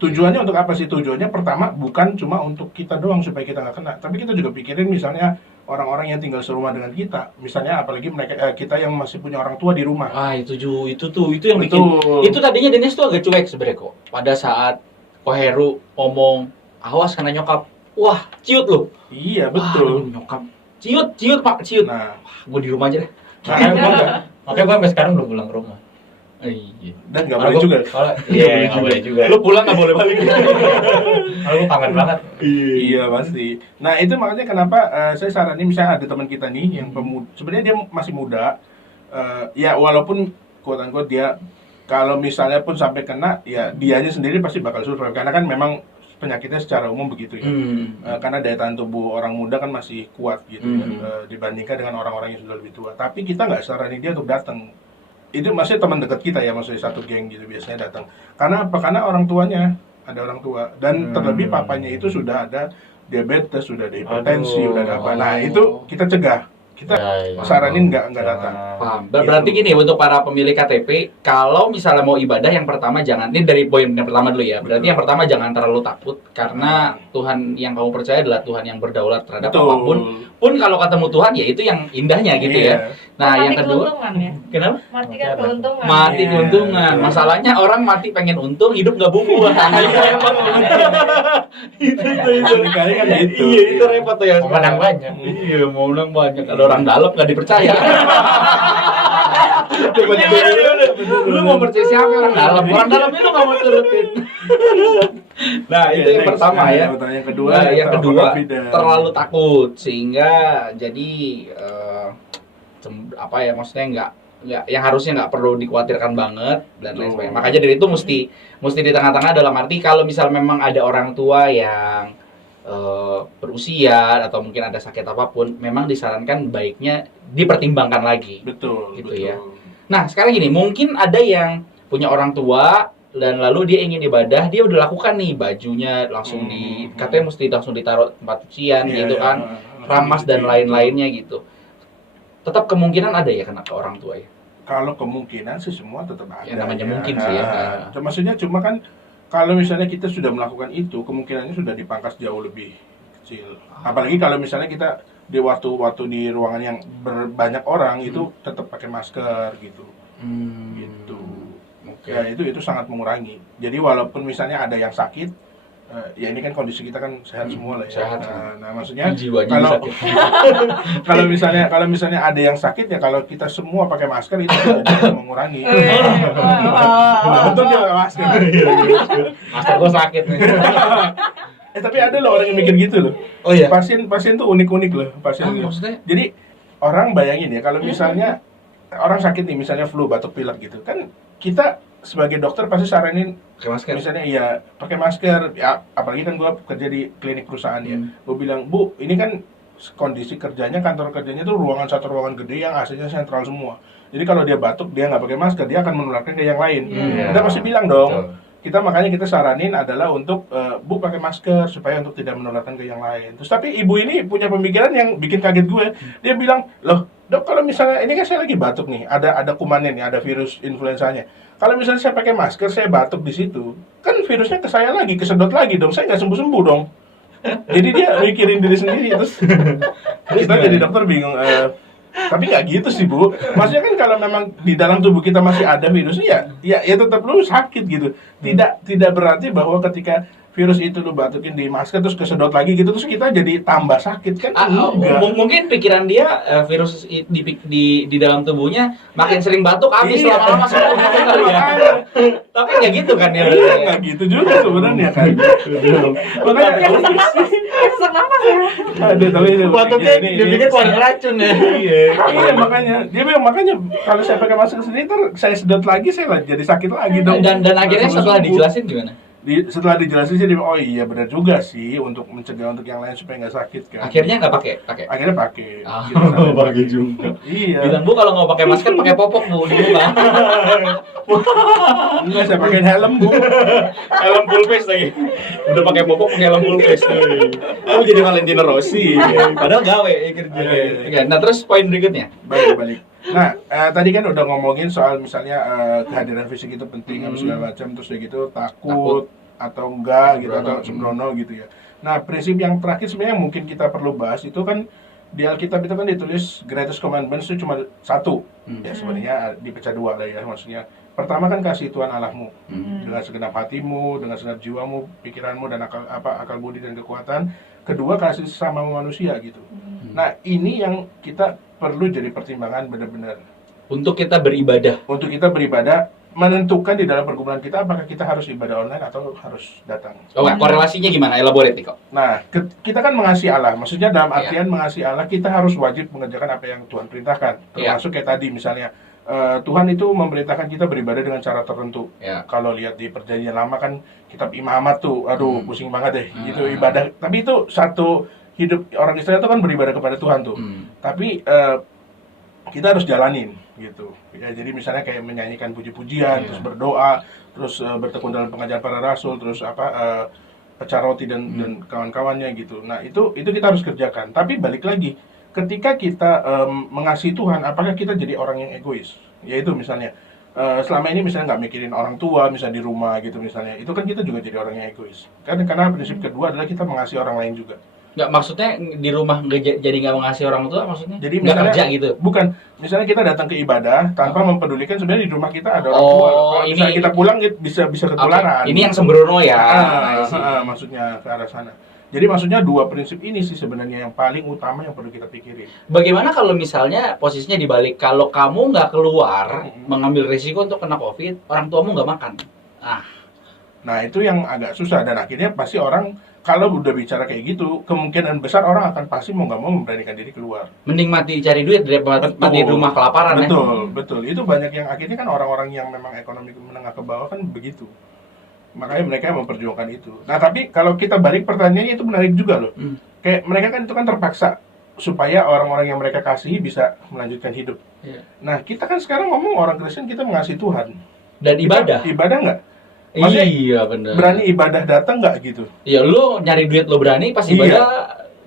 Tujuannya untuk apa sih? Tujuannya pertama bukan cuma untuk kita doang supaya kita nggak kena, tapi kita juga pikirin misalnya orang-orang yang tinggal serumah dengan kita, misalnya apalagi mereka kita yang masih punya orang tua di rumah. Itu yang bikin. Itu tadinya Dennis tuh agak cuek sebenarnya kok. Pada saat Koheru ngomong, awas kena nyokap. Wah, ciut loh. Iya betul. Nyokap. Ciut Pak, ciut. Nah, Gue di rumah aja deh. Makanya gue sampai sekarang belum pulang ke rumah. Iya. dan nggak boleh juga. Iya, nggak boleh juga. Lu pulang nggak boleh balik. Kalau gue kangen banget. Iya pasti. Nah itu makanya kenapa saya saranin misalnya ada teman kita nih yang sebenarnya dia masih muda, ya walaupun quote unquote dia kalau misalnya pun sampai kena, ya dianya sendiri pasti bakal survive karena kan memang penyakitnya secara umum begitu ya. Karena daya tahan tubuh orang muda kan masih kuat gitu dibandingkan dengan orang-orang yang sudah lebih tua. Tapi kita nggak saranin dia untuk datang. Itu maksudnya teman dekat kita ya, maksudnya satu geng gitu biasanya datang. Karena apa? Karena orang tuanya ada orang tua dan terlebih papanya itu sudah ada diabetes, sudah ada hipertensi, udah ada apa. Nah itu kita cegah. kita Ya, saranin nggak datang. Paham. Berarti gini, untuk para pemilik KTP, kalau misalnya mau ibadah, yang pertama jangan, ini dari poin yang pertama dulu ya. Berarti Betul. yang pertama jangan terlalu takut, karena Tuhan yang kamu percaya adalah Tuhan yang berdaulat terhadap apapun. Pun kalau ketemu Tuhan, ya itu yang indahnya gitu Iya. ya. Nah, Mati yang kedua, keuntungan ya. kenapa? Mati kan keuntungan. Mati Iya. keuntungan. Masalahnya orang mati pengen untung, hidup nggak bubuh. Itu repot. itu. Seringkali kan gitu. Iya, itu repot tuh yang Mau menang banyak. Iya, mau menang banyak. Ada orang dalam nggak dipercaya. Lu mau percaya siapa orang dalam? Orang dalam itu nggak mau turutin. Nah, itu yang pertama ya. Yang kedua, Nah, yang kedua confident. terlalu takut sehingga jadi apa ya, maksudnya nggak yang harusnya nggak perlu dikhawatirkan banget dan lain sebagainya. Makanya dari itu mesti di tengah-tengah, dalam arti kalau misal memang ada orang tua yang berusia atau mungkin ada sakit apapun, memang disarankan baiknya dipertimbangkan lagi. Betul, Gitu betul. ya. Nah, sekarang gini, mungkin ada yang punya orang tua dan lalu dia ingin ibadah, dia udah lakukan nih bajunya langsung katanya mesti langsung ditaruh tempat cucian Iya, gitu iya, kan, ramas dan gitu. lain-lainnya gitu. Tetap kemungkinan ada ya kena ke orang tua ya. Kalau kemungkinan sih semua tetap ada. Ya, namanya mungkin sih ya. Maksudnya cuma kan kalau misalnya kita sudah melakukan itu, kemungkinannya sudah dipangkas jauh lebih kecil. Apalagi kalau misalnya kita di waktu di ruangan yang banyak orang itu tetap pakai masker gitu. Gitu. Oke. Ya itu sangat mengurangi. Jadi walaupun misalnya ada yang sakit, ya ini kan kondisi kita kan sehat semua lah ya. Sehat. Nah, maksudnya Jiwanya kalau sakit. kalau misalnya ada yang sakit ya, kalau kita semua pakai masker itu bisa mengurangi. Betul dia pakai masker. Masa gue sakit nih. Tapi ada loh orang yang mikir gitu loh. Oh iya. Pasien tuh unik-unik loh pasiennya. Maksudnya? Jadi orang bayangin ya, kalau misalnya orang sakit nih, misalnya flu, batuk pilek gitu, kan kita sebagai dokter pasti saranin Pakai masker. misalnya iya pakai masker. Ya, apalagi kan gua kerja di klinik perusahaan ya. Gua bilang, "Bu, ini kan kondisi kerjanya, kantor kerjanya tuh satu ruangan gede yang AC-nya sentral semua. Jadi kalau dia batuk, dia nggak pakai masker, dia akan menularkan ke yang lain." Kita pasti bilang dong. Betul. Makanya kita saranin adalah untuk Bu pakai masker supaya untuk tidak menularkan ke yang lain. Terus tapi ibu ini punya pemikiran yang bikin kaget gue. Dia bilang, "Loh, Dok, kalau misalnya ini kan saya lagi batuk nih, ada kumannya nih, ada virus influenzanya. Kalau misalnya saya pakai masker, saya batuk di situ, kan virusnya ke saya lagi, kesedot lagi dong. Saya nggak sembuh-sembuh dong." Jadi dia mikirin diri sendiri terus kita jadi dokter bingung. Tapi nggak gitu sih, Bu. Maksudnya kan kalau memang di dalam tubuh kita masih ada virusnya, ya tetap lu sakit gitu. Tidak berarti bahwa ketika virus itu lu batukin di masker terus kesedot lagi gitu terus kita jadi tambah sakit kan? Enggak. Mungkin pikiran dia virus di dalam tubuhnya makin sering batuk habis Iya. lama-lama sembuh gitu kali ya. Tapi nggak gitu kan ya. Iya, nggak gitu juga sebenarnya kan. Makanya Sesak nafas ya. aduh, tapi Batuknya ini- dipikir keluar racun ya. Iya, makanya dia bilang, makanya kalau saya pakai masker sendiri ntar saya sedot lagi saya jadi sakit lagi dong. Dan akhirnya setelah Sembuh. dijelasin gimana? Setelah dijelasin sih dia bilang, oh iya benar juga sih untuk mencegah untuk yang lain supaya nggak sakit kan. Akhirnya nggak pakai. Akhirnya pakai. Ah, Kita sampai pakai juga. Iya. Bilang, Bu, kalau nggak pakai masker pakai popok, Bu, di muka. Enggak, saya pakai helm, Bu. Helm full face lagi. Udah pakai popok, pakai helm full face. Oh, jadi Valentino Rossi. Padahal gawe ya kerja. Oke, nah terus poin berikutnya. Balik. Nah, tadi kan udah ngomongin soal misalnya kehadiran fisik itu penting apa segala macam, terus udah gitu takut atau enggak gitu atau sembrono gitu ya. Nah, prinsip yang terakhir sebenarnya yang mungkin kita perlu bahas itu kan di Alkitab itu kan ditulis greatest commandments itu cuma satu. Ya sebenarnya dipecah dua lah ya, maksudnya. Pertama kan kasih Tuhan Allahmu dengan segenap hatimu, dengan segenap jiwamu, pikiranmu dan akal budi dan kekuatan. Kedua kasih sesama manusia gitu. Nah, ini yang kita perlu jadi pertimbangan benar-benar. Untuk kita beribadah. Untuk kita beribadah, menentukan di dalam pergumulan kita apakah kita harus ibadah online atau harus datang. Oh, korelasinya gimana? Elaborate nih kok. Nah, kita kan mengasihi Allah. Maksudnya dalam artian mengasihi Allah, kita harus wajib mengerjakan apa yang Tuhan perintahkan. Termasuk kayak tadi misalnya, Tuhan itu memerintahkan kita beribadah dengan cara tertentu. Kalau lihat di perjanjian lama kan kitab imamat tuh, aduh pusing banget deh. Itu ibadah. Tapi itu satu hidup orang Israel itu kan beribadah kepada Tuhan tuh. Tapi kita harus jalanin gitu. Ya, jadi misalnya kayak menyanyikan puji-pujian, terus berdoa, terus bertekun dalam pengajaran para rasul, terus pecah roti dan kawan-kawannya gitu. Nah, itu kita harus kerjakan. Tapi balik lagi, ketika kita mengasihi Tuhan, apakah kita jadi orang yang egois? Yaitu misalnya selama ini misalnya nggak mikirin orang tua, misalnya di rumah gitu misalnya, itu kan kita juga jadi orang yang egois. Karena prinsip kedua adalah kita mengasihi orang lain juga. Nggak, maksudnya di rumah jadi nggak mengasihi orang tua, maksudnya? Jadi nggak misalnya kerja gitu? Bukan, misalnya kita datang ke ibadah tanpa mempedulikan sebenarnya di rumah kita ada orang Oh, tua. Kalau misalnya ini- kita pulang bisa ketularan. Oke, ini yang sembrono ya. I Ah, see. maksudnya ke arah sana. Jadi maksudnya dua prinsip ini sih sebenarnya yang paling utama yang perlu kita pikirin. Bagaimana kalau misalnya posisinya dibalik, kalau kamu nggak keluar Mm-mm. mengambil risiko untuk kena COVID, orang tuamu nggak makan. Nah itu yang agak susah dan akhirnya pasti orang kalau udah bicara kayak gitu kemungkinan besar orang akan pasti mau nggak mau memberanikan diri keluar. Mending mati cari duit daripada Betul. mati di rumah kelaparan ya. Betul. Itu banyak yang akhirnya kan orang-orang yang memang ekonomi menengah ke bawah kan begitu. Makanya mereka memperjuangkan itu. Nah tapi kalau kita balik pertanyaannya itu menarik juga loh. Hmm. Kayak mereka kan itu kan terpaksa supaya orang-orang yang mereka kasihi bisa melanjutkan hidup. Iya. Nah kita kan sekarang ngomong orang Kristen kita mengasihi Tuhan. Dan ibadah. Ibadah nggak? Maksudnya Iya bener. Berani ibadah datang nggak gitu? Iya, lu nyari duit lu berani, pas Iya. ibadah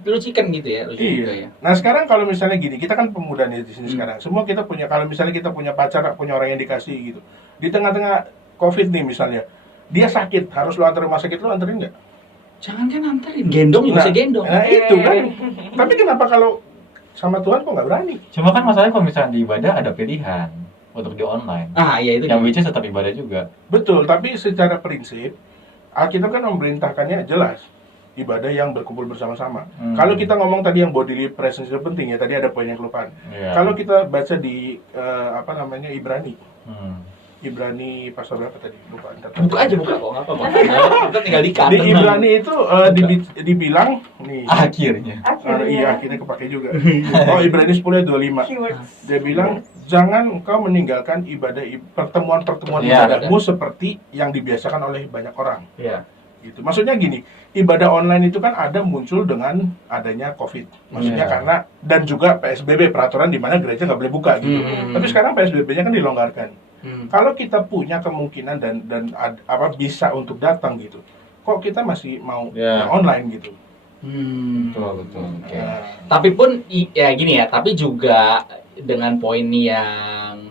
lu chicken gitu ya, lu juga ya. Nah sekarang kalau misalnya gini, kita kan pemuda nih di sini Hmm. sekarang. Semua kita punya, kalau misalnya kita punya pacar, punya orang yang dikasih gitu. Di tengah-tengah COVID nih misalnya, dia sakit, harus lu antar rumah sakit, lu anterin nggak? Jangan kan anterin, gendong juga bisa gendong. Nah itu kan. Tapi kenapa kalau sama Tuhan kok nggak berani? Cuma kan masalahnya kalau misalnya di ibadah ada pilihan untuk di online. Ah, iya itu. Yang which is tetap ibadah juga. Betul, tapi secara prinsip, Alkitab kan memerintahkannya jelas. Ibadah yang berkumpul bersama-sama. Hmm. Kalau kita ngomong tadi yang bodily presence itu penting ya, tadi ada poin yang kelupaan. Iya. Kalau kita baca di Ibrani, Hmm. Ibrani pasal berapa tadi? Lupa. Ntar- Buka aja, buka kok, nggak apa-apa. Kita tinggal dikat. Di Ibrani itu dibilang nih. Akhirnya. Iya, akhirnya kepake juga. Oh, Ibrani 10 ayat 25. Keywords. Dia bilang, jangan engkau meninggalkan pertemuan-pertemuan Iya. ibadahmu seperti yang dibiasakan oleh banyak orang. Iya. Gitu. Maksudnya gini, ibadah online itu kan ada muncul dengan adanya COVID. Maksudnya Iya. karena dan juga PSBB, peraturan di mana gereja nggak boleh buka gitu. Hmm. Tapi sekarang PSBB-nya kan dilonggarkan. Hmm. Kalau kita punya kemungkinan dan bisa untuk datang gitu, kok kita masih mau Ya. yang online gitu? Betul. Oke. Tapi pun ya gini ya, tapi juga dengan poin yang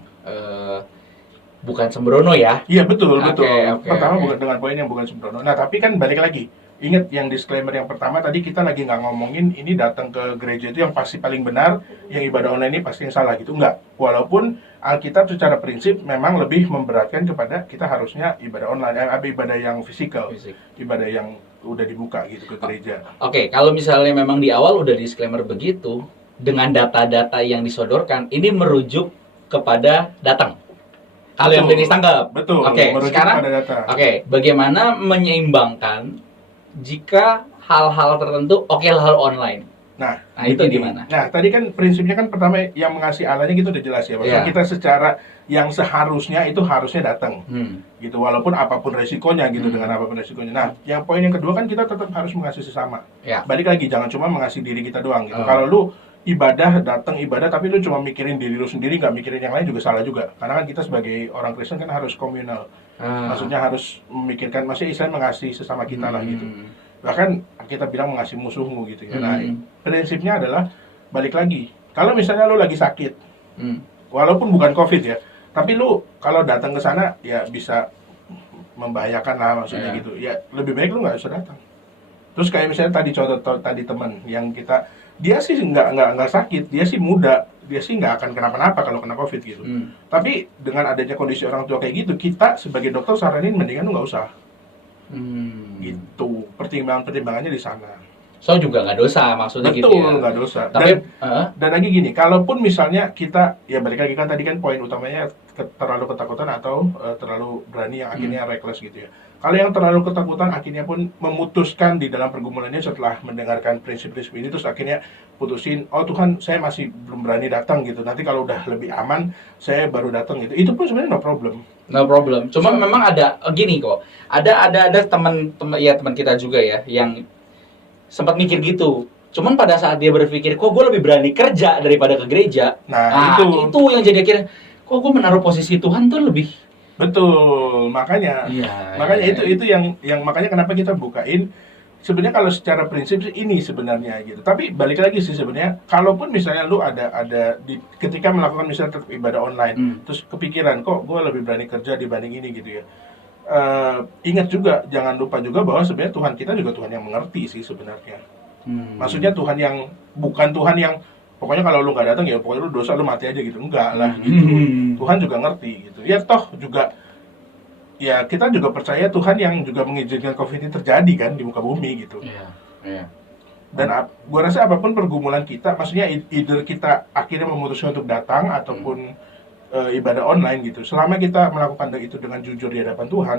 bukan sembrono ya. Iya betul. Oke. Pertama bukan dengan poin yang bukan sembrono. Nah tapi kan balik lagi, ingat yang disclaimer yang pertama tadi kita lagi nggak ngomongin ini datang ke gereja itu yang pasti paling benar, yang ibadah online ini pasti yang salah gitu, enggak. Walaupun Alkitab secara prinsip memang lebih memberatkan kepada kita harusnya ibadah online, ibadah yang fisikal, Fisik. ibadah yang udah dibuka gitu ke gereja. Oke, kalau misalnya memang di awal udah disclaimer begitu, dengan data-data yang disodorkan, ini merujuk kepada datang. Kalau yang Betul. Denis tangkap. Betul. Oke, merujuk sekarang pada data. Oke, bagaimana menyeimbangkan jika hal-hal tertentu hal online? Nah, itu begini. gimana? Nah, tadi kan prinsipnya kan pertama yang mengasihi Allahnya gitu udah jelas ya. Maksudnya Iya. kita secara yang seharusnya itu harusnya datang. Hmm. Gitu, walaupun apapun resikonya gitu, Hmm. dengan apapun resikonya. Nah, yang poin yang kedua kan kita tetap harus mengasihi sesama. Ya. Balik lagi, jangan cuma mengasihi diri kita doang gitu. Oh. Kalau lu datang ibadah tapi lu cuma mikirin diri lu sendiri, nggak mikirin yang lain juga salah juga. Karena kan kita sebagai orang Kristen kan harus komunal. Maksudnya harus memikirkan, maksudnya Islam mengasihi sesama kita lah gitu. Bahkan kita bilang mengasihi musuhmu gitu ya. Nah, prinsipnya adalah balik lagi. Kalau misalnya lu lagi sakit, walaupun bukan COVID ya, tapi lu kalau datang ke sana ya bisa membahayakan lah maksudnya Iya. gitu. Ya lebih baik lu nggak usah datang. Terus kayak misalnya tadi contoh tadi teman yang dia sih nggak sakit, dia sih muda, dia sih nggak akan kenapa-napa kalau kena COVID gitu. Tapi dengan adanya kondisi orang tua kayak gitu, kita sebagai dokter saranin mendingan lu nggak usah. Gitu. Pertimbangannya di sana. So juga nggak dosa maksudnya Betul, gitu ya. nggak dosa. Tapi Dan lagi gini, kalaupun misalnya kita, ya balik lagi kan tadi kan poin utamanya terlalu ketakutan atau terlalu berani yang akhirnya reckless gitu ya. Kalau yang terlalu ketakutan akhirnya pun memutuskan di dalam pergumulannya setelah mendengarkan prinsip-prinsip ini, terus akhirnya putusin, oh Tuhan saya masih belum berani datang gitu, nanti kalau udah lebih aman saya baru datang gitu. Itu pun sebenarnya no problem. no problem. Cuma memang ada gini kok. Ada teman kita juga ya yang sempat mikir gitu. Cuman pada saat dia berpikir, kok gue lebih berani kerja daripada ke gereja. Nah, itu yang jadi akhirnya, kok gue menaruh posisi Tuhan tuh lebih. betul, makanya Iya. makanya itu yang makanya kenapa kita bukain sebenarnya kalau secara prinsip sih ini sebenarnya gitu. Tapi balik lagi sih sebenarnya, kalaupun misalnya lu ada ketika melakukan misalnya tetap ibadah online, terus kepikiran kok gue lebih berani kerja dibanding ini gitu ya. Ingat juga, jangan lupa juga bahwa sebenarnya Tuhan kita juga Tuhan yang mengerti sih sebenarnya. Maksudnya Tuhan yang bukan Tuhan yang pokoknya kalau lu nggak datang ya pokoknya lu dosa lu mati aja gitu, enggak lah gitu. Tuhan juga ngerti gitu. Ya toh juga ya kita juga percaya Tuhan yang juga mengizinkan COVID ini terjadi kan di muka bumi gitu. Iya. Dan gua rasa apapun pergumulan kita, maksudnya either kita akhirnya memutuskan untuk datang ataupun ibadah online gitu. Selama kita melakukan itu dengan jujur di hadapan Tuhan,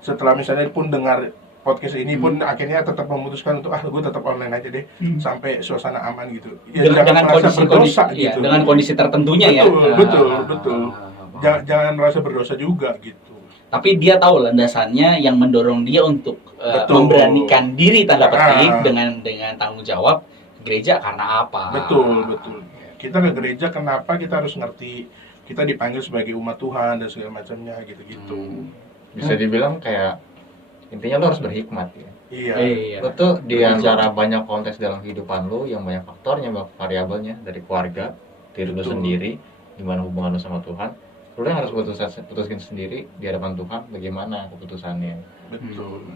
setelah misalnya pun dengar podcast ini pun akhirnya tetap memutuskan untuk gue tetap online aja deh sampai suasana aman gitu. Ya, dengan merasa berdosa iya, gitu. dengan kondisi tertentunya Betul. Jangan merasa berdosa juga gitu. Tapi dia tahu landasannya yang mendorong dia untuk memberanikan diri tanda petik dengan tanggung jawab gereja karena apa? Betul. Kita ke gereja kenapa kita harus ngerti kita dipanggil sebagai umat Tuhan dan segala macamnya gitu-gitu. Bisa dibilang kayak intinya lo harus berhikmat ya. Iya. Lo tuh di antara banyak konteks dalam kehidupan lo yang banyak faktornya, banyak variabelnya, dari keluarga, diri lo sendiri, gimana hubungan lo sama Tuhan. Lo yang harus putuskan sendiri di hadapan Tuhan bagaimana keputusannya. Betul.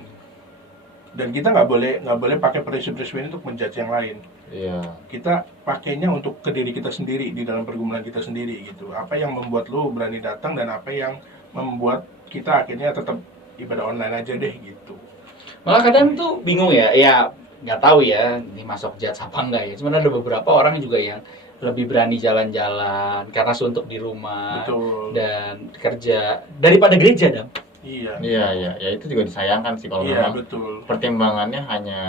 Dan kita nggak boleh pakai prinsip-prinsip ini untuk menjudge yang lain. Iya. Kita pakainya untuk ke diri kita sendiri di dalam pergumulan kita sendiri gitu. Apa yang membuat lo berani datang dan apa yang membuat kita akhirnya tetap ibadah online aja deh gitu. Malah kadang tuh bingung ya nggak tahu ya ini masuk judge apa enggak ya. Sebenarnya ada beberapa orang juga yang lebih berani jalan-jalan karena suntuk di rumah. Betul. Dan kerja daripada gereja dong. Iya. Ya itu juga disayangkan sih kalau memang betul. pertimbangannya hanya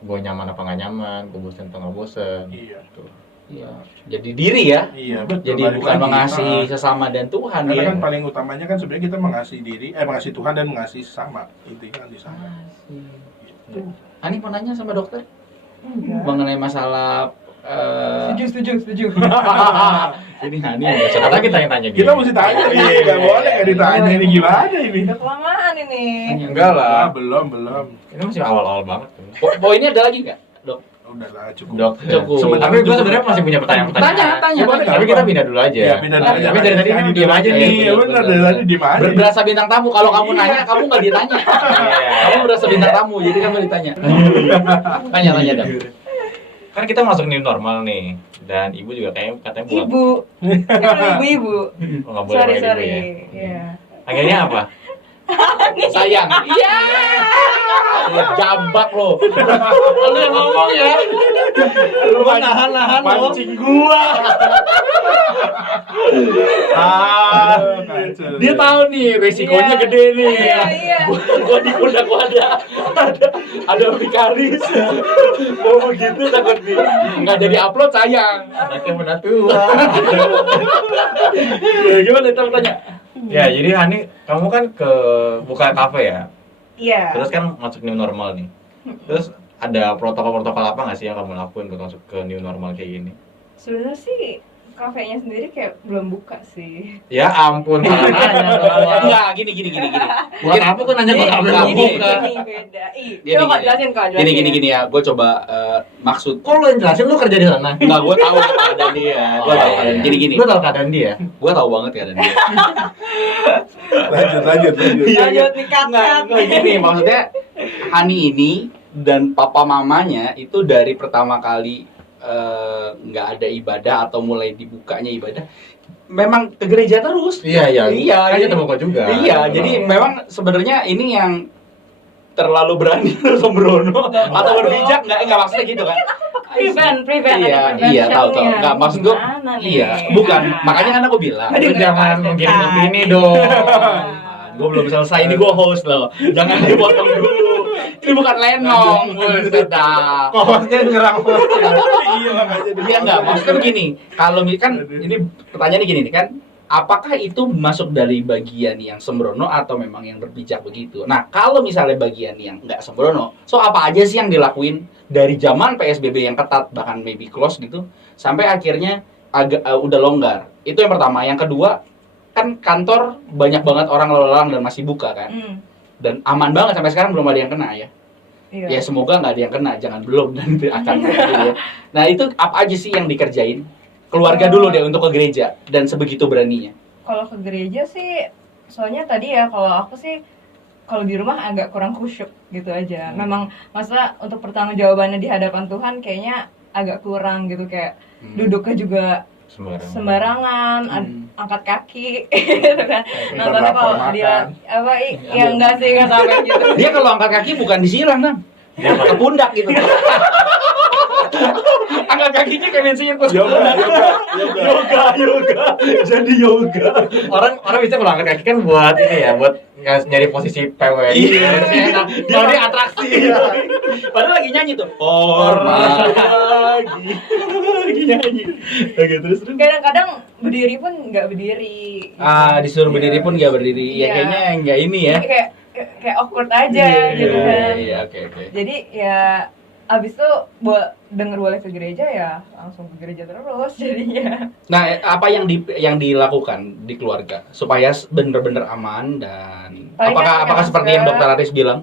gue nyaman apa nggak nyaman, gue bosen atau nggak bosen. Iya. Iya. Jadi diri ya. Iya, betul. Jadi Balik bukan lagi. mengasihi sesama dan Tuhan Karena ya. kan paling utamanya kan sebenarnya kita mengasihi mengasihi Tuhan dan mengasihi sesama. Intinya kan di sana. Gitu. Ani mau nanya sama dokter Enggak. mengenai masalah Setuju. ini Hani nggak Karena kita yang tanya Kita mesti tanya nih, nggak boleh nggak ditanya ini gimana ini? Udah kelamaan ini. enggak lah. Belum. Ini masih awal-awal banget. Poinnya ada lagi nggak dok? Udahlah cukup. Dok. Cukup. Tapi gue sebenarnya masih punya pertanyaan. Tanya. Tapi kita pindah dulu aja. Iya, pindah dulu aja. Tapi dari tadi kan diam aja nih. Iya, benar dari tadi di mana? Berberasa bintang tamu. Kalau kamu nanya, kamu nggak ditanya. Kamu berasa bintang tamu, jadi kamu ditanya. Tanya dong. Kan kita masuk new normal nih. Dan ibu juga katanya buat Ibu. Ibu. oh, nggak boleh Sorry. panggil ibu ya. Iya. Akhirnya apa? Sayang. Iya. Jambak lo. Lu yang ngomong ya. Lu nahan lo. Pancing gua. Dia tahu nih resikonya Iya. gede nih. Iya. Gua di pundak gua ada Vikaris. Mau begitu takut nggak jadi upload sayang. Anaknya menatua. Gimana itu tanya? Ya, jadi Hani, kamu kan buka kafe ya? Iya. Terus kan masuk new normal nih. Terus ada protokol-protokol apa nggak sih yang kamu lakuin buat masuk ke new normal kayak gini? Sebenarnya sih kafenya sendiri kayak belum buka sih. Ya ampun, malah nanya dong. Enggak, gini. Buat apa kok nanya kok kamu Ini- belum ini- buka? Ini beda. Gini, Coba gini. jelasin Kak, jelasin. Gini ya, gue coba maksud. Kok lu yang jelasin, lu kerja di sana? Enggak, gue tahu keadaan dia. Gue tahu keadaan. Gini. Lu tau keadaan dia? Gue tahu banget keadaan dia. Lanjut. Lanjut nih cut. Nggak, gini, maksudnya Hani ini dan papa mamanya itu dari pertama kali nggak ada ibadah atau mulai dibukanya ibadah, memang ke gereja terus. Iya. Iya, Kan jadi- kita buka juga. Iya, jadi memang sebenarnya ini yang terlalu berani sembrono atau berbijak nggak maksudnya gitu kan? Prevent Iya, ada tahu. preventionnya. Nggak maksud gue. Gimana nih? Iya, bukan. Makanya kan aku bilang. Lu jangan gini ini dong. Gue belum selesai, ini gue host loh. Jangan dipotong dulu. Ini bukan lenong. Sudah. Kohosnya nyerang hostnya. Iya makanya. Iya enggak, maksudnya begini. Kalau kan ini pertanyaannya gini nih kan, apakah itu masuk dari bagian yang sembrono atau memang yang berbijak begitu? Nah, kalau misalnya bagian yang nggak sembrono, so apa aja sih yang dilakuin dari zaman PSBB yang ketat bahkan maybe close gitu sampai akhirnya agak udah longgar. Itu yang pertama. Yang kedua, kan kantor banyak banget orang lalu lalang dan masih buka kan. Dan aman banget sampai sekarang belum ada yang kena ya. Iya. Ya semoga nggak ada yang kena, jangan belum nanti akan gitu ya. Nah itu apa aja sih yang dikerjain? Keluarga dulu deh untuk ke gereja dan sebegitu beraninya. Kalau ke gereja sih, soalnya tadi ya kalau aku sih kalau di rumah agak kurang khusyuk gitu aja. Memang masalah untuk pertanggungjawabannya di hadapan Tuhan kayaknya agak kurang gitu, kayak duduknya juga sembarangan, angkat kaki gitu kan. Nah, tapi kalau dia apa ya enggak sih, enggak sampai gitu. Dia kalau angkat kaki bukan disilang, Nam. Ke pundak gitu. Angkat kakinya kayak mensinya pas Yoga. yoga. Jadi yoga. Orang bisa kalau angkat kaki kan buat ini ya, buat nyari posisi PW. Iya. Enak. Kalau dia atraksi. Padahal lagi nyanyi tuh. Hormat lagi. Lagi nyanyi. Oke, terus. Kadang-kadang berdiri pun nggak berdiri. Disuruh berdiri pun nggak berdiri. Ya Iya. kayaknya nggak ini ya. Kayak awkward aja gitu kan. Iya, oke. Jadi ya abis itu buat denger boleh ke gereja ya langsung ke gereja terus jadinya. Nah, apa yang dilakukan di keluarga supaya bener-bener aman dan Paling kan apakah pakai seperti yang masker. Dokter Aris bilang?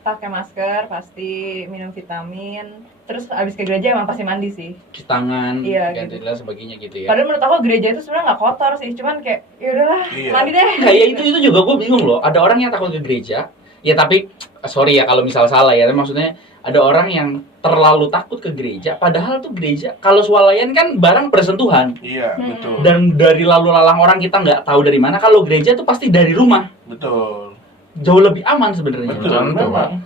Pakai masker, pasti minum vitamin. Terus abis ke gereja emang pasti mandi sih. Cuci tangan, Iya, dan gitu. lain sebagainya gitu ya. Padahal menurut aku gereja itu sebenarnya nggak kotor sih, cuman kayak ya udahlah Iya. mandi deh. Nah, ya itu juga gue bingung loh. Ada orang yang takut ke gereja. Ya tapi sorry ya kalau misal salah ya. Tapi maksudnya ada orang yang terlalu takut ke gereja. Padahal tuh gereja kalau swalayan kan barang bersentuhan. Iya, betul. Dan dari lalu lalang orang kita nggak tahu dari mana. Kalau gereja tuh pasti dari rumah. Betul. Jauh lebih aman sebenarnya. Betul, memang.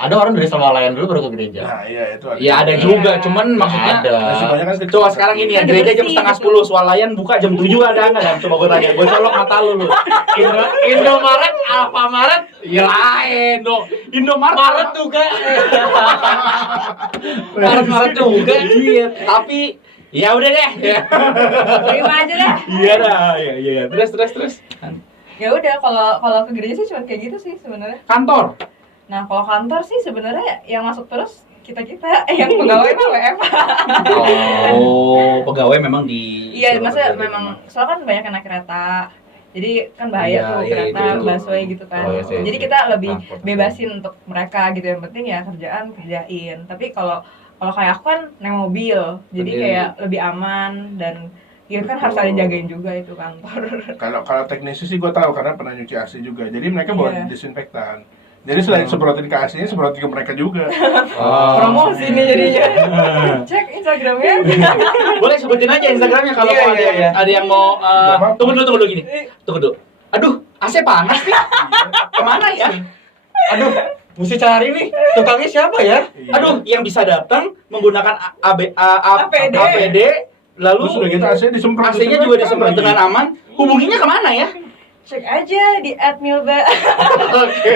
Ada orang dari swalayan dulu baru ke gereja. Nah, iya itu ada. Ya ada Iya. juga, cuman maksudnya Ada. Masih banyak kan kecil. coba sekarang ini ya, Ada gereja jam bersih setengah gitu. 10, swalayan buka jam 7 ada nggak kan? Coba gue tanya, gue colok mata lu. Indomaret, Alfamaret, Ya lain dong, Indomaret Maret juga. Maret juga. Iya, tapi ya udah deh. Ya. Terima aja dah. Iya dah, iya. Terus. Ya udah kalau ke gereja sih cuma kayak gitu sih sebenarnya. Kantor. Nah kalau kantor sih sebenarnya yang masuk terus kita yang pegawai mah WFH. Oh, pegawai memang di. Iya, maksudnya memang soalnya kan banyak yang naik kereta. Jadi kan bahaya Iya, tuh iya, kereta, itu. busway gitu kan. Oh, iya sih, Jadi iya. kita lebih Transportasi. bebasin untuk mereka gitu. Yang penting ya kerjain. Tapi kalau kayak aku kan naik mobil, jadi Sendiri. kayak lebih aman dan ya kan harus ada jagain juga itu kantor. Kalau teknisi sih gue tahu karena pernah nyuci AC juga. Jadi mereka bawa Iya. disinfektan. Jadi selain semprotin ke AC-nya, semprotin ke mereka juga. Promosi nih jadinya. Cek Instagramnya. Boleh sebutin aja Instagramnya kalau Iya, ada, iya. ada yang mau. Nggak apa-apa. Tunggu dulu gini. Tunggu dulu. Aduh, AC panas nih. Kemana ya? Aduh, mesti cari nih. Tukangnya siapa ya? Iya. Aduh, yang bisa datang menggunakan APD. APD, lalu Terus udah gitu AC disemprot. AC-nya juga disemprot dengan aman. Hubunginya kemana ya? Cek aja di @milba. Oke.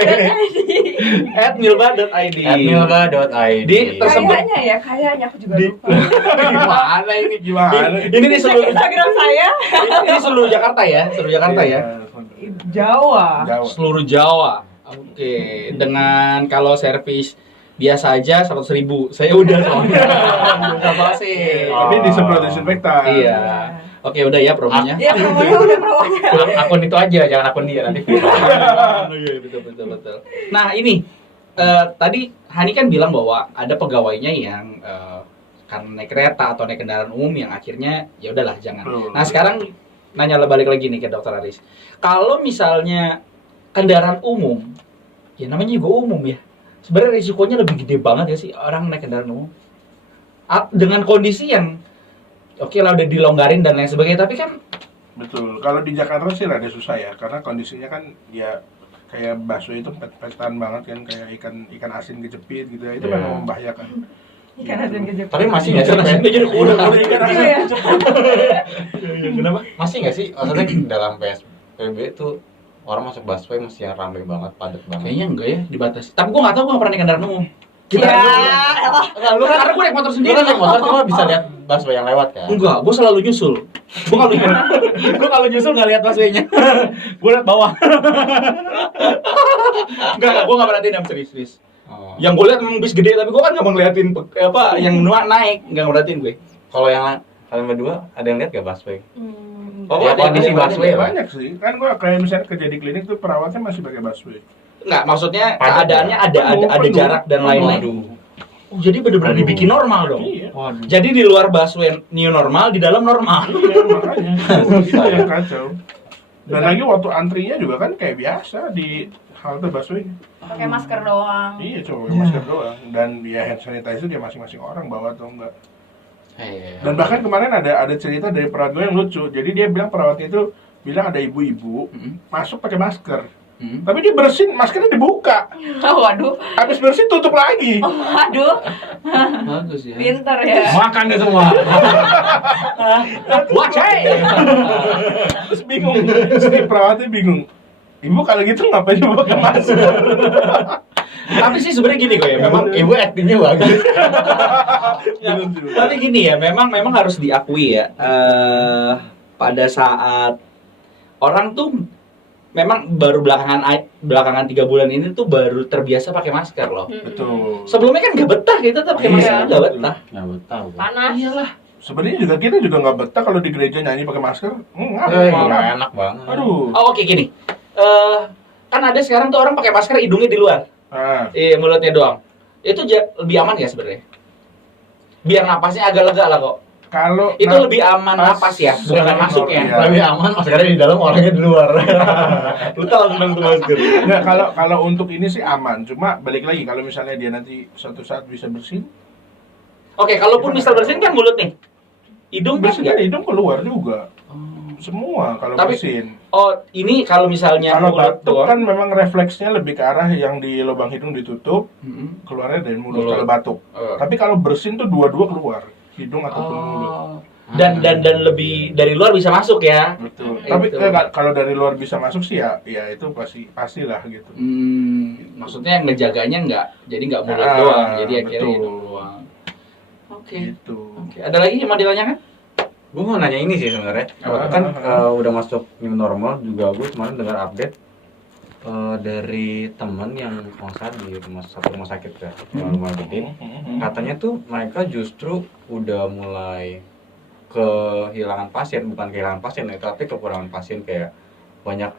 @milba.id. @milba.id. Tersebut. Kayaknya aku juga Di- lupa. Gimana ini? Gimana? Ini di Cek seluruh Instagram saya. ini seluruh Jakarta ya, seluruh Jakarta ya. Jawa. Jawa. Seluruh Jawa. Oke, dengan kalau servis biasa aja 100.000. Saya udah soalnya. Sama sih. Tapi disemprot disinfektan. Iya. Oke, udah ya promonya. Ya promonya udah promonya. Akun itu aja, jangan akun dia nanti. Iya, betul. Nah, ini tadi Hani kan bilang bahwa ada pegawainya yang karena naik kereta atau naik kendaraan umum yang akhirnya ya udahlah jangan. Betul. Nah, sekarang nanya balik lagi nih ke Dokter Aris. Kalau misalnya kendaraan umum, ya namanya juga umum ya. Sebenarnya risikonya lebih gede banget ya sih orang naik kendaraan umum. Dengan kondisi yang oke lah udah dilonggarin dan lain sebagainya, tapi kan Betul. Kalau di Jakarta sih rada susah ya, karena kondisinya kan ya kayak bakso itu pet-petan banget kan, kayak ikan asin kejepit gitu ya. Itu Iya. memang membahayakan. Ikan asin kejepit. Tapi masih nggak sih? ikan asin jadi udah ikan asin. Iya. Kenapa? Masih nggak sih? Maksudnya dalam PSBB itu orang masuk busway masih yang ramai banget, padat banget. Kayaknya enggak ya, dibatasi. Tapi gua nggak tahu, gua nggak pernah naik kendaraan umum. Ya, elah. Lu kan Karena gua naik motor Lu sendiri. kan naik motor cuma bisa lihat busway yang lewat kan? Enggak, gua selalu nyusul. Gua kalau nyusul nggak lihat busway-nya. Gua lihat bawah. Enggak, gua nggak perhatiin yang serius. Oh. Yang gua lihat memang bis gede, tapi gua kan nggak ngeliatin apa yang naik, nggak ngeliatin gue. Kalau yang kalian berdua ada yang lihat gak busway? Hmm. Oh, Ya, ada kondisi yang busway ya, Pak? Banyak sih. Kan gua kayak misalnya kerja di klinik tuh perawatnya masih pakai busway. Enggak, maksudnya Padat keadaannya ya? ada Penuh. jarak dan lain-lain. Waduh. Oh, jadi benar-benar Aduh. dibikin normal dong. Iya. Waduh. Jadi di luar busway new normal, di dalam normal. Iya, makanya itu yang kacau. Dan lagi waktu antrinya juga kan kayak biasa di halte busway. Pakai masker doang. Iya, cuma pakai masker doang. Dan ya hand sanitizer dia masing-masing orang bawa atau enggak. Dan bahkan kemarin ada cerita dari perawat gue yang lucu. Jadi dia bilang perawatnya itu bilang ada ibu-ibu masuk pakai masker. Tapi dia bersin, maskernya dibuka. Waduh, Habis bersih tutup lagi. waduh, Bagus ya. pinter ya. Makan deh semua. Wah, cek. Terus bingung. Si perawatnya bingung. Ibu kalau gitu ngapain ibu pakai masker? Tapi sih sebenarnya gini kok ya, memang Ibu aktingnya bagus. Bener juga. tapi gini ya, memang harus diakui ya. Pada saat orang tuh memang baru belakangan 3 bulan ini tuh baru terbiasa pakai masker loh. Betul. Sebelumnya kan nggak betah kita tuh pakai Iya, masker nggak betul. betah. Nggak betah. Panas. Iyalah. Sebenarnya juga kita juga nggak betah kalau di gereja nyanyi pakai masker. Nggak enak banget. Aduh. Oh, oke gini. Kan ada sekarang tuh orang pakai masker hidungnya di luar. Ah, Mulutnya doang. Itu lebih aman ya sebenarnya? Biar napasnya agak lega lah kok. kalau Itu lebih aman napas ya, bukan Iya. masuknya. Lebih aman maskernya di dalam, orangnya di luar. Lu tahu tentang tuh masker. Nggak, kalau untuk ini sih aman. Cuma balik lagi kalau misalnya dia nanti suatu saat bisa bersin, Oke, kalaupun misal bersin kan mulut nih. Hidung kan bersin enggak? kan hidung keluar juga. Semua kalau Tapi- bersin. Oh, ini kalau misalnya Kalau mulut batuk doang. kan memang refleksnya lebih ke arah yang di lubang hidung ditutup, Mm-mm. keluarnya dari mulut Mulut. kalau batuk. Oh. Tapi kalau bersin tuh dua-dua keluar, hidung ataupun mulut. Oh. Dan lebih dari luar bisa masuk ya. Betul. Itu. Tapi kalau dari luar bisa masuk sih ya itu pastilah gitu. Maksudnya yang ngejaganya enggak, jadi enggak mulut Ah, doang, jadi akhirnya betul. hidung doang. Oke. Gitu. Oke. Ada lagi yang mau ditanyakan? Gue mau nanya ini sih sebenarnya. Kan udah masuk new normal juga, gue kemarin dengar update dari temen yang konser di satu rumah sakit ya, rumah gede. Katanya tuh mereka justru udah mulai kehilangan pasien, bukan kehilangan pasien ya, tapi kekurangan pasien, kayak banyak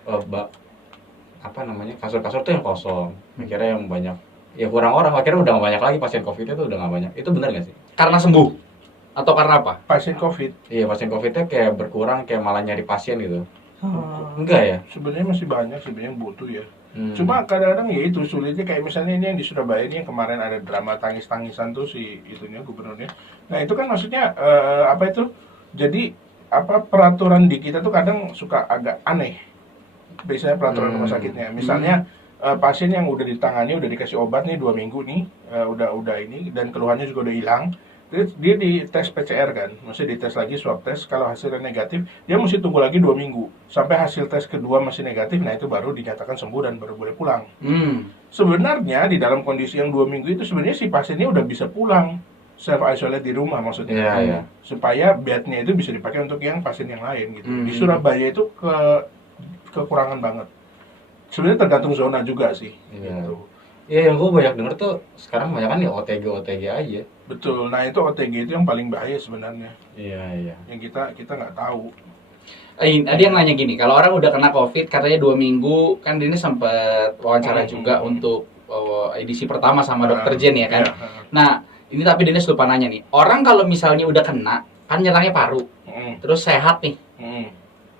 apa namanya, kasur-kasur tuh yang kosong. Akhirnya yang banyak ya kurang orang, akhirnya udah gak banyak lagi pasien COVID-nya tuh, udah gak banyak. Itu benar gak sih? Karena sembuh atau karena apa? Pasien COVID Iya, pasien COVID-nya kayak berkurang, kayak malah nyari pasien gitu. Enggak ya? sebenarnya masih banyak sebenarnya yang butuh ya. Hmm. Cuma kadang-kadang ya itu sulitnya, kayak misalnya ini yang di Surabaya ini yang kemarin ada drama tangis-tangisan tuh si itunya gubernurnya. Nah itu kan maksudnya apa itu? Jadi apa peraturan di kita tuh kadang suka agak aneh. Biasanya peraturan rumah sakitnya. Misalnya pasien yang udah ditangani, udah dikasih obat nih 2 minggu nih, udah ini dan keluhannya juga udah hilang. Dia di tes PCR kan, maksudnya dites lagi swab test, kalau hasilnya negatif, dia mesti tunggu lagi 2 minggu sampai hasil tes kedua masih negatif, nah itu baru dinyatakan sembuh dan baru boleh pulang. Sebenarnya di dalam kondisi yang 2 minggu itu sebenarnya si pasiennya udah bisa pulang, self isolate di rumah maksudnya. Iya, iya. Supaya bednya itu bisa dipakai untuk yang pasien yang lain gitu. Di Hmm. Surabaya itu kekurangan banget. Sebenarnya tergantung zona juga sih. Iya. Gitu. Iya, yang gue banyak denger tuh sekarang banyak kan ya OTG aja. Betul. Nah itu OTG itu yang paling bahaya sebenarnya. Iya, iya. Yang kita nggak tahu. Ada yang nanya gini, kalau orang udah kena COVID katanya 2 minggu, kan ini sempat wawancara juga untuk edisi pertama sama Dokter Jen ya kan. Ya. Nah, ini tapi Dennis lupa nanya nih, orang kalau misalnya udah kena, kan nyerangnya paru, terus sehat nih.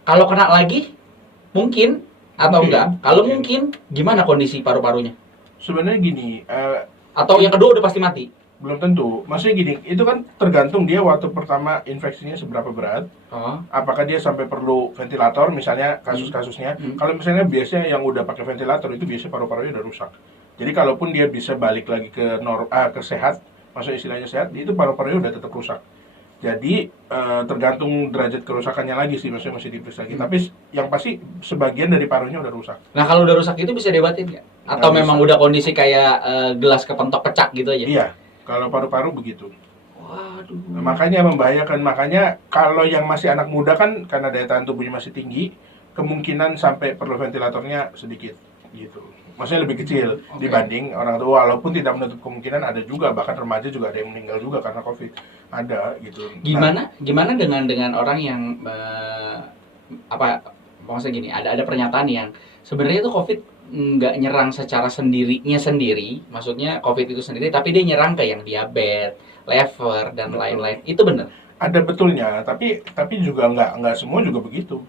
Kalau kena lagi, mungkin atau Mungkin. enggak? Kalau Mungkin. mungkin, gimana kondisi paru-parunya? Sebenarnya gini, Atau yang kedua udah pasti mati? belum tentu. Maksudnya gini, itu kan tergantung dia waktu pertama infeksinya seberapa berat. Oh. Apakah dia sampai perlu ventilator, misalnya kasus-kasusnya. Hmm. Kalau misalnya biasanya yang udah pakai ventilator itu biasanya paru-parunya udah rusak. Jadi kalaupun dia bisa balik lagi ke ke sehat, maksudnya istilahnya sehat, itu paru-parunya udah tetap rusak. Jadi tergantung derajat kerusakannya lagi sih, maksudnya masih diperiksa lagi. Tapi yang pasti sebagian dari parunya udah rusak. Nah, kalau udah rusak itu bisa diobatin nggak? Atau Nggak memang bisa. udah kondisi kayak gelas kepentok pecah gitu aja? Iya, kalau paru-paru begitu. Waduh. Nah, makanya membahayakan. Makanya kalau yang masih anak muda kan karena daya tahan tubuhnya masih tinggi, kemungkinan sampai perlu ventilatornya sedikit gitu. Maksudnya lebih kecil Oke. dibanding orang tua, walaupun tidak menutup kemungkinan ada juga, bahkan remaja juga ada yang meninggal juga karena COVID. Ada gitu. Gimana dengan orang yang apa maksudnya gini, ada pernyataan yang sebenarnya itu COVID nggak nyerang secara sendirinya sendiri, maksudnya COVID itu sendiri, tapi dia nyerang ke yang diabetes, liver dan Betul. lain-lain. Itu benar. Ada betulnya, tapi juga nggak semua juga begitu.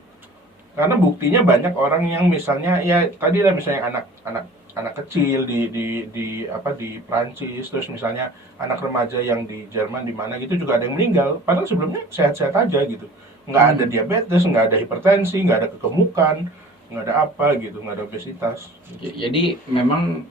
Karena buktinya banyak orang yang misalnya ya tadi lah misalnya anak kecil di Prancis, terus misalnya anak remaja yang di Jerman di mana gitu juga ada yang meninggal. Padahal sebelumnya sehat-sehat aja gitu, nggak ada diabetes, nggak ada hipertensi, nggak ada kegemukan, nggak ada apa gitu, nggak ada obesitas. Jadi memang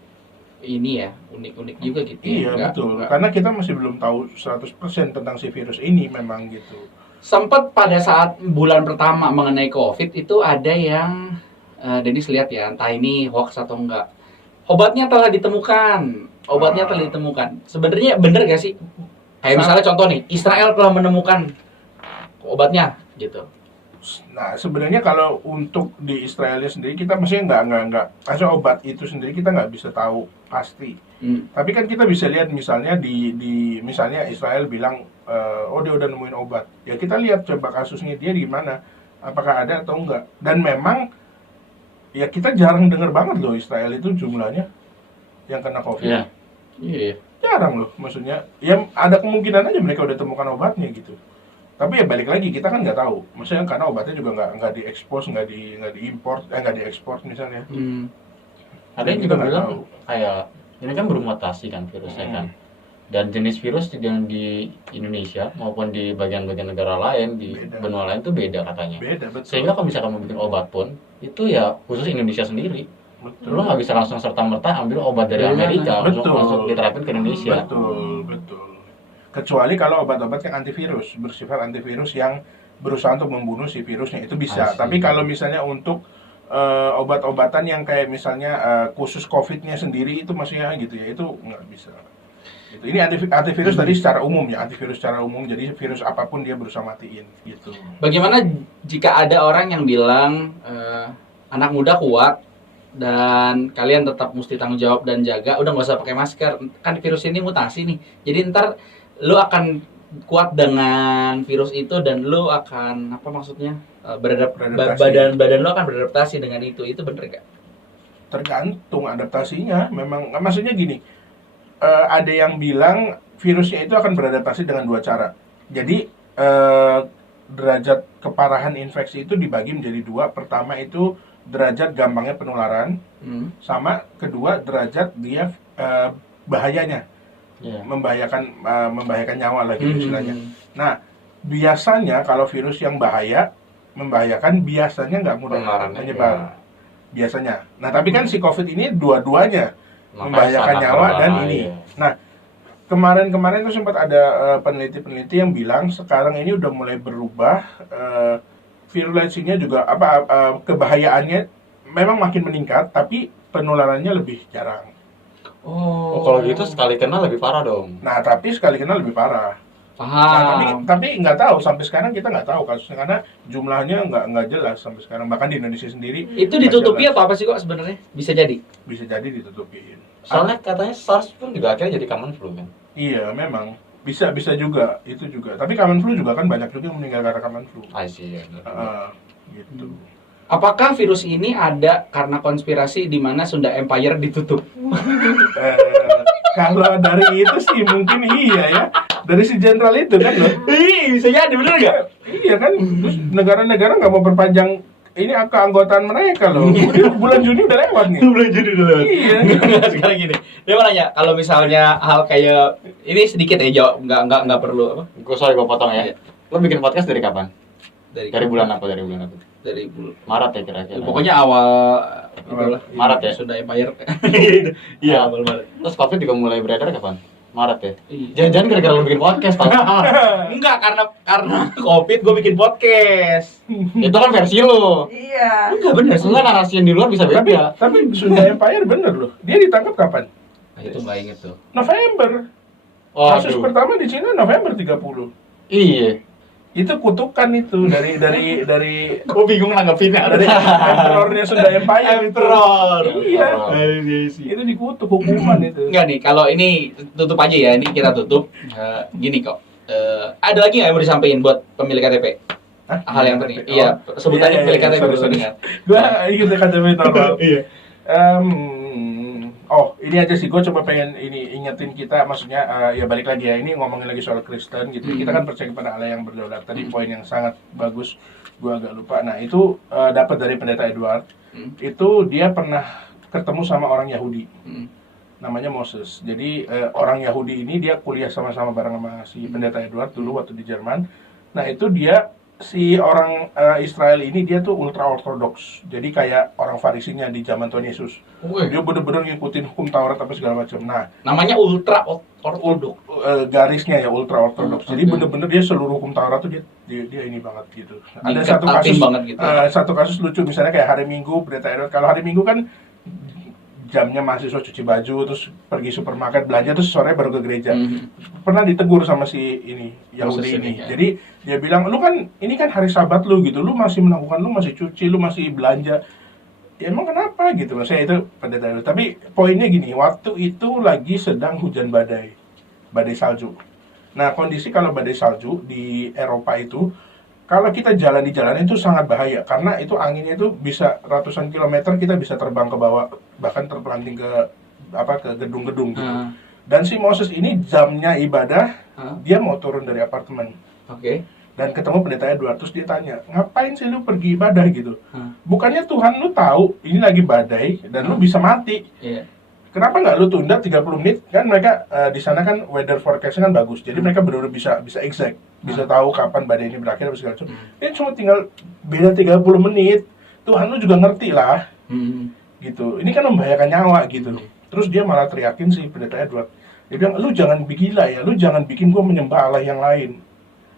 ini ya unik-unik juga gitu. Iya Nggak- betul, nggak- karena kita masih belum tahu 100% tentang si virus ini memang gitu. Sempat pada saat bulan pertama mengenai COVID itu ada yang Denis lihat ya, entah ini hoax atau enggak. Obatnya telah ditemukan. Sebenarnya bener gak sih? Kayak misalnya contoh nih, Israel telah menemukan obatnya gitu. Nah, sebenarnya kalau untuk di Israelnya sendiri kita maksudnya nggak asal obat itu sendiri kita nggak bisa tahu pasti. Tapi kan kita bisa lihat misalnya di misalnya Israel bilang oh dia udah nemuin obat. Ya kita lihat coba kasusnya dia di mana, apakah ada atau enggak. Dan memang ya kita jarang dengar banget loh Israel itu jumlahnya yang kena COVID. Iya. Iya. Jarang loh, maksudnya ya ada kemungkinan aja mereka udah temukan obatnya gitu. Tapi ya balik lagi kita kan nggak tahu, maksudnya karena obatnya juga nggak diekspos, nggak diimport, nggak diekspor misalnya. Ada yang Kita juga nggak bilang tahu. kayak ini kan bermutasi kan virusnya kan. Dan jenis virus yang di Indonesia maupun di bagian-bagian negara lain di Beda. benua lain itu beda katanya. Beda betul. Sehingga kalau misalkan mau bikin obat pun itu ya khusus Indonesia sendiri. Betul. Lu nggak bisa langsung serta-merta ambil obat dari Amerika Betul. langsung diterapin ke Indonesia. Betul. Kecuali kalau obat-obat yang antivirus, bersifat antivirus yang berusaha untuk membunuh si virusnya itu bisa. I see. Tapi kalau misalnya untuk obat-obatan yang kayak misalnya khusus COVID-nya sendiri itu maksudnya gitu ya, itu nggak bisa. Gitu. Ini antivirus tadi secara umum ya, antivirus secara umum, jadi virus apapun dia berusaha matiin gitu. Bagaimana jika ada orang yang bilang anak muda kuat dan kalian tetap mesti tanggung jawab dan jaga, udah nggak usah pakai masker, kan virus ini mutasi nih, jadi ntar lu akan kuat dengan virus itu dan lu akan apa maksudnya Beradaptasi. badan lu akan beradaptasi dengan itu bener gak? Tergantung adaptasinya, memang maksudnya gini, ada yang bilang virusnya itu akan beradaptasi dengan dua cara. Jadi derajat keparahan infeksi itu dibagi menjadi dua. Pertama itu derajat gampangnya penularan, sama kedua derajat dia bahayanya, Iya. membahayakan nyawa lah gitu istilahnya. Nah, biasanya kalau virus yang membahayakan biasanya nggak mudah Penularannya, menyebar. iya. Biasanya. Nah, tapi kan si COVID ini dua-duanya Makanya membahayakan sangat nyawa dan berbahaya. ini. Nah, kemarin tuh sempat ada peneliti-peneliti yang bilang sekarang ini udah mulai berubah, virulensinya juga kebahayaannya memang makin meningkat, tapi penularannya lebih jarang. Oh, kalau gitu sekali kena lebih parah dong. Nah, tapi sekali kena lebih parah. Nah, tapi nggak tahu sampai sekarang kita nggak tahu kasusnya karena jumlahnya nggak jelas sampai sekarang, bahkan di Indonesia sendiri Itu ditutupi atau apa sih kok sebenarnya? Bisa jadi. bisa jadi ditutupin. Soalnya katanya SARS pun juga akhirnya jadi common flu kan. Iya, memang bisa juga itu juga. Tapi common flu juga kan banyak juga yang meninggal karena common flu. I see. Ya. Gitu. Apakah virus ini ada karena konspirasi di mana Sunda Empire ditutup? Kalau dari itu sih mungkin iya ya. Dari si jenderal itu kan loh. Bisa jadi, bener nggak? Iya kan. Terus negara-negara nggak mau perpanjang ini keanggotaan mereka loh. Bulan Juni udah lewat nih. Bulan Juni dulu. Iya. Nggak, sekarang gini. Dia mau nanya, kalau misalnya hal kayak ini sedikit ya jawab, nggak perlu apa? Gue potong ya. Iya. Lo bikin podcast dari kapan? Dari Bulan apa? Dari bulan apa? Dari bulan. Maret ya kira-kira. Pokoknya awal itulah. Maret ya? Sunda Empire. Iya, awal Maret. Terus COVID juga mulai beredar kapan? Maret ya? Iya. Jangan-jangan gara-gara lo bikin podcast tau? Enggak, karena COVID gue bikin podcast. Itu kan versi lo. Iya. Enggak bener sih. Enggak, narasi yang di luar bisa beda. Tapi Sunda Empire bener loh. Dia ditangkap kapan? Nah, itu nggak inget tuh. November. Kasus pertama di Cina November 30. Iya. Itu kutukan itu dari Gue bingung nanggepinnya. dari emperornya Sunda Empire itu. Emperor. Iya. Iya. Itu dikutuk hukuman itu. Enggak nih, kalau ini tutup aja ya. Ini kita tutup. Gini kok. Ada lagi nggak yang mau disampaikan buat pemilik KTP? Hah? Hal yang tadi. Iya, sebutannya pemilik KTP baru dengar. Gua ikut KTP normal. Iya. Ini aja sih, gue coba pengen ini ingetin kita, maksudnya ya balik lagi ya, ini ngomongin lagi soal Kristen gitu. Kita kan percaya kepada Allah yang berdaulat. Tadi poin yang sangat bagus, gue agak lupa. Nah itu dapat dari pendeta Edward. Itu dia pernah ketemu sama orang Yahudi, namanya Moses. Jadi orang Yahudi ini dia kuliah sama-sama bareng sama si pendeta Edward dulu waktu di Jerman. Nah itu dia si orang Israel ini dia tuh ultra ortodoks. Jadi kayak orang Farisinya di zaman Tuhan Yesus. Dia bener-bener ngikutin hukum Taurat apa segala macam. Nah, Namanya ultra ortodok. garisnya ya ultra ortodoks. Jadi Oke. bener-bener dia seluruh hukum Taurat tuh dia ini banget gitu. Ada Diketatin satu kasus banget gitu. satu kasus lucu, misalnya kayak hari Minggu pendeta Edward. Kalau hari Minggu kan jamnya mahasiswa cuci baju terus pergi supermarket belanja terus sore baru ke gereja. Pernah ditegur sama si ini Yahudi Moses ini. ini, ya. Jadi dia bilang, "Lu kan ini kan hari Sabat lu gitu. Lu masih melakukan, lu masih cuci, lu masih belanja. Ya emang kenapa gitu?" Saya itu pendeta Edward. Tapi poinnya gini, waktu itu lagi sedang hujan badai salju. Nah, kondisi kalau badai salju di Eropa itu, kalau kita jalan di jalan itu sangat bahaya karena itu anginnya itu bisa ratusan kilometer, kita bisa terbang ke bawah, bahkan terpelanting ke gedung-gedung gitu. Dan si Moses ini jamnya ibadah, dia mau turun dari apartemen Oke. dan ketemu pendeta Edward, terus dia tanya, "Ngapain sih lu pergi ibadah gitu? Bukannya Tuhan lu tahu ini lagi badai dan lu bisa mati. Iya. Kenapa nggak lu tunda 30 menit?" Kan mereka di sana kan weather forecast-nya kan bagus. Jadi mereka benar-benar bisa exact, bisa tahu kapan badai ini berakhir apa segala macam. Ini cuma tinggal beda 30 menit. Tuhan lu juga ngerti lah gitu. Ini kan membahayakan nyawa gitu. Terus dia malah teriakin si pendeta Edward. Dia bilang, "Lu jangan gila ya, lu jangan bikin gua menyembah Allah yang lain."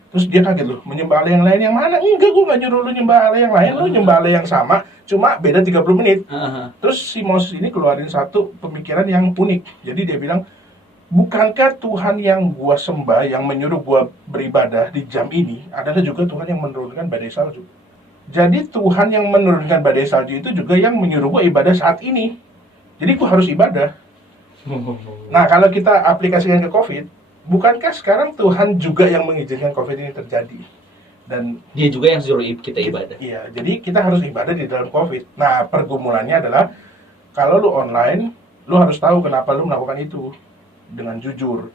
Terus dia kaget loh, menyembah Allah yang lain yang mana? Enggak, gua nggak nyuruh lu nyembah Allah yang lain, lu nyembah Allah yang sama, cuma beda 30 menit. Terus si Moses ini keluarin satu pemikiran yang unik. Jadi dia bilang, "Bukankah Tuhan yang gua sembah, yang menyuruh gua beribadah di jam ini adalah juga Tuhan yang menurunkan badai salju? Jadi Tuhan yang menurunkan badai salju itu juga yang menyuruh gua ibadah saat ini. Jadi gua harus ibadah." Nah, kalau kita aplikasikan ke COVID, bukankah sekarang Tuhan juga yang mengizinkan COVID ini terjadi? Dan Dia juga yang suruh kita ibadah. iya, jadi kita harus ibadah di dalam COVID. Nah, pergumulannya adalah kalau lu online, lu harus tahu kenapa lu melakukan itu dengan jujur.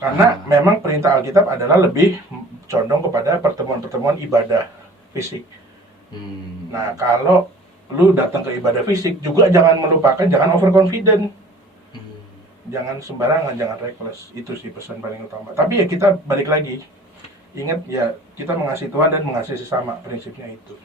Karena memang perintah Alkitab adalah lebih condong kepada pertemuan-pertemuan ibadah fisik. Nah, kalau lu datang ke ibadah fisik juga jangan melupakan, jangan overconfident. Jangan sembarangan, jangan reckless. Itu sih pesan paling utama. Tapi ya kita balik lagi. Ingat ya, kita mengasihi Tuhan dan mengasihi sesama, prinsipnya itu.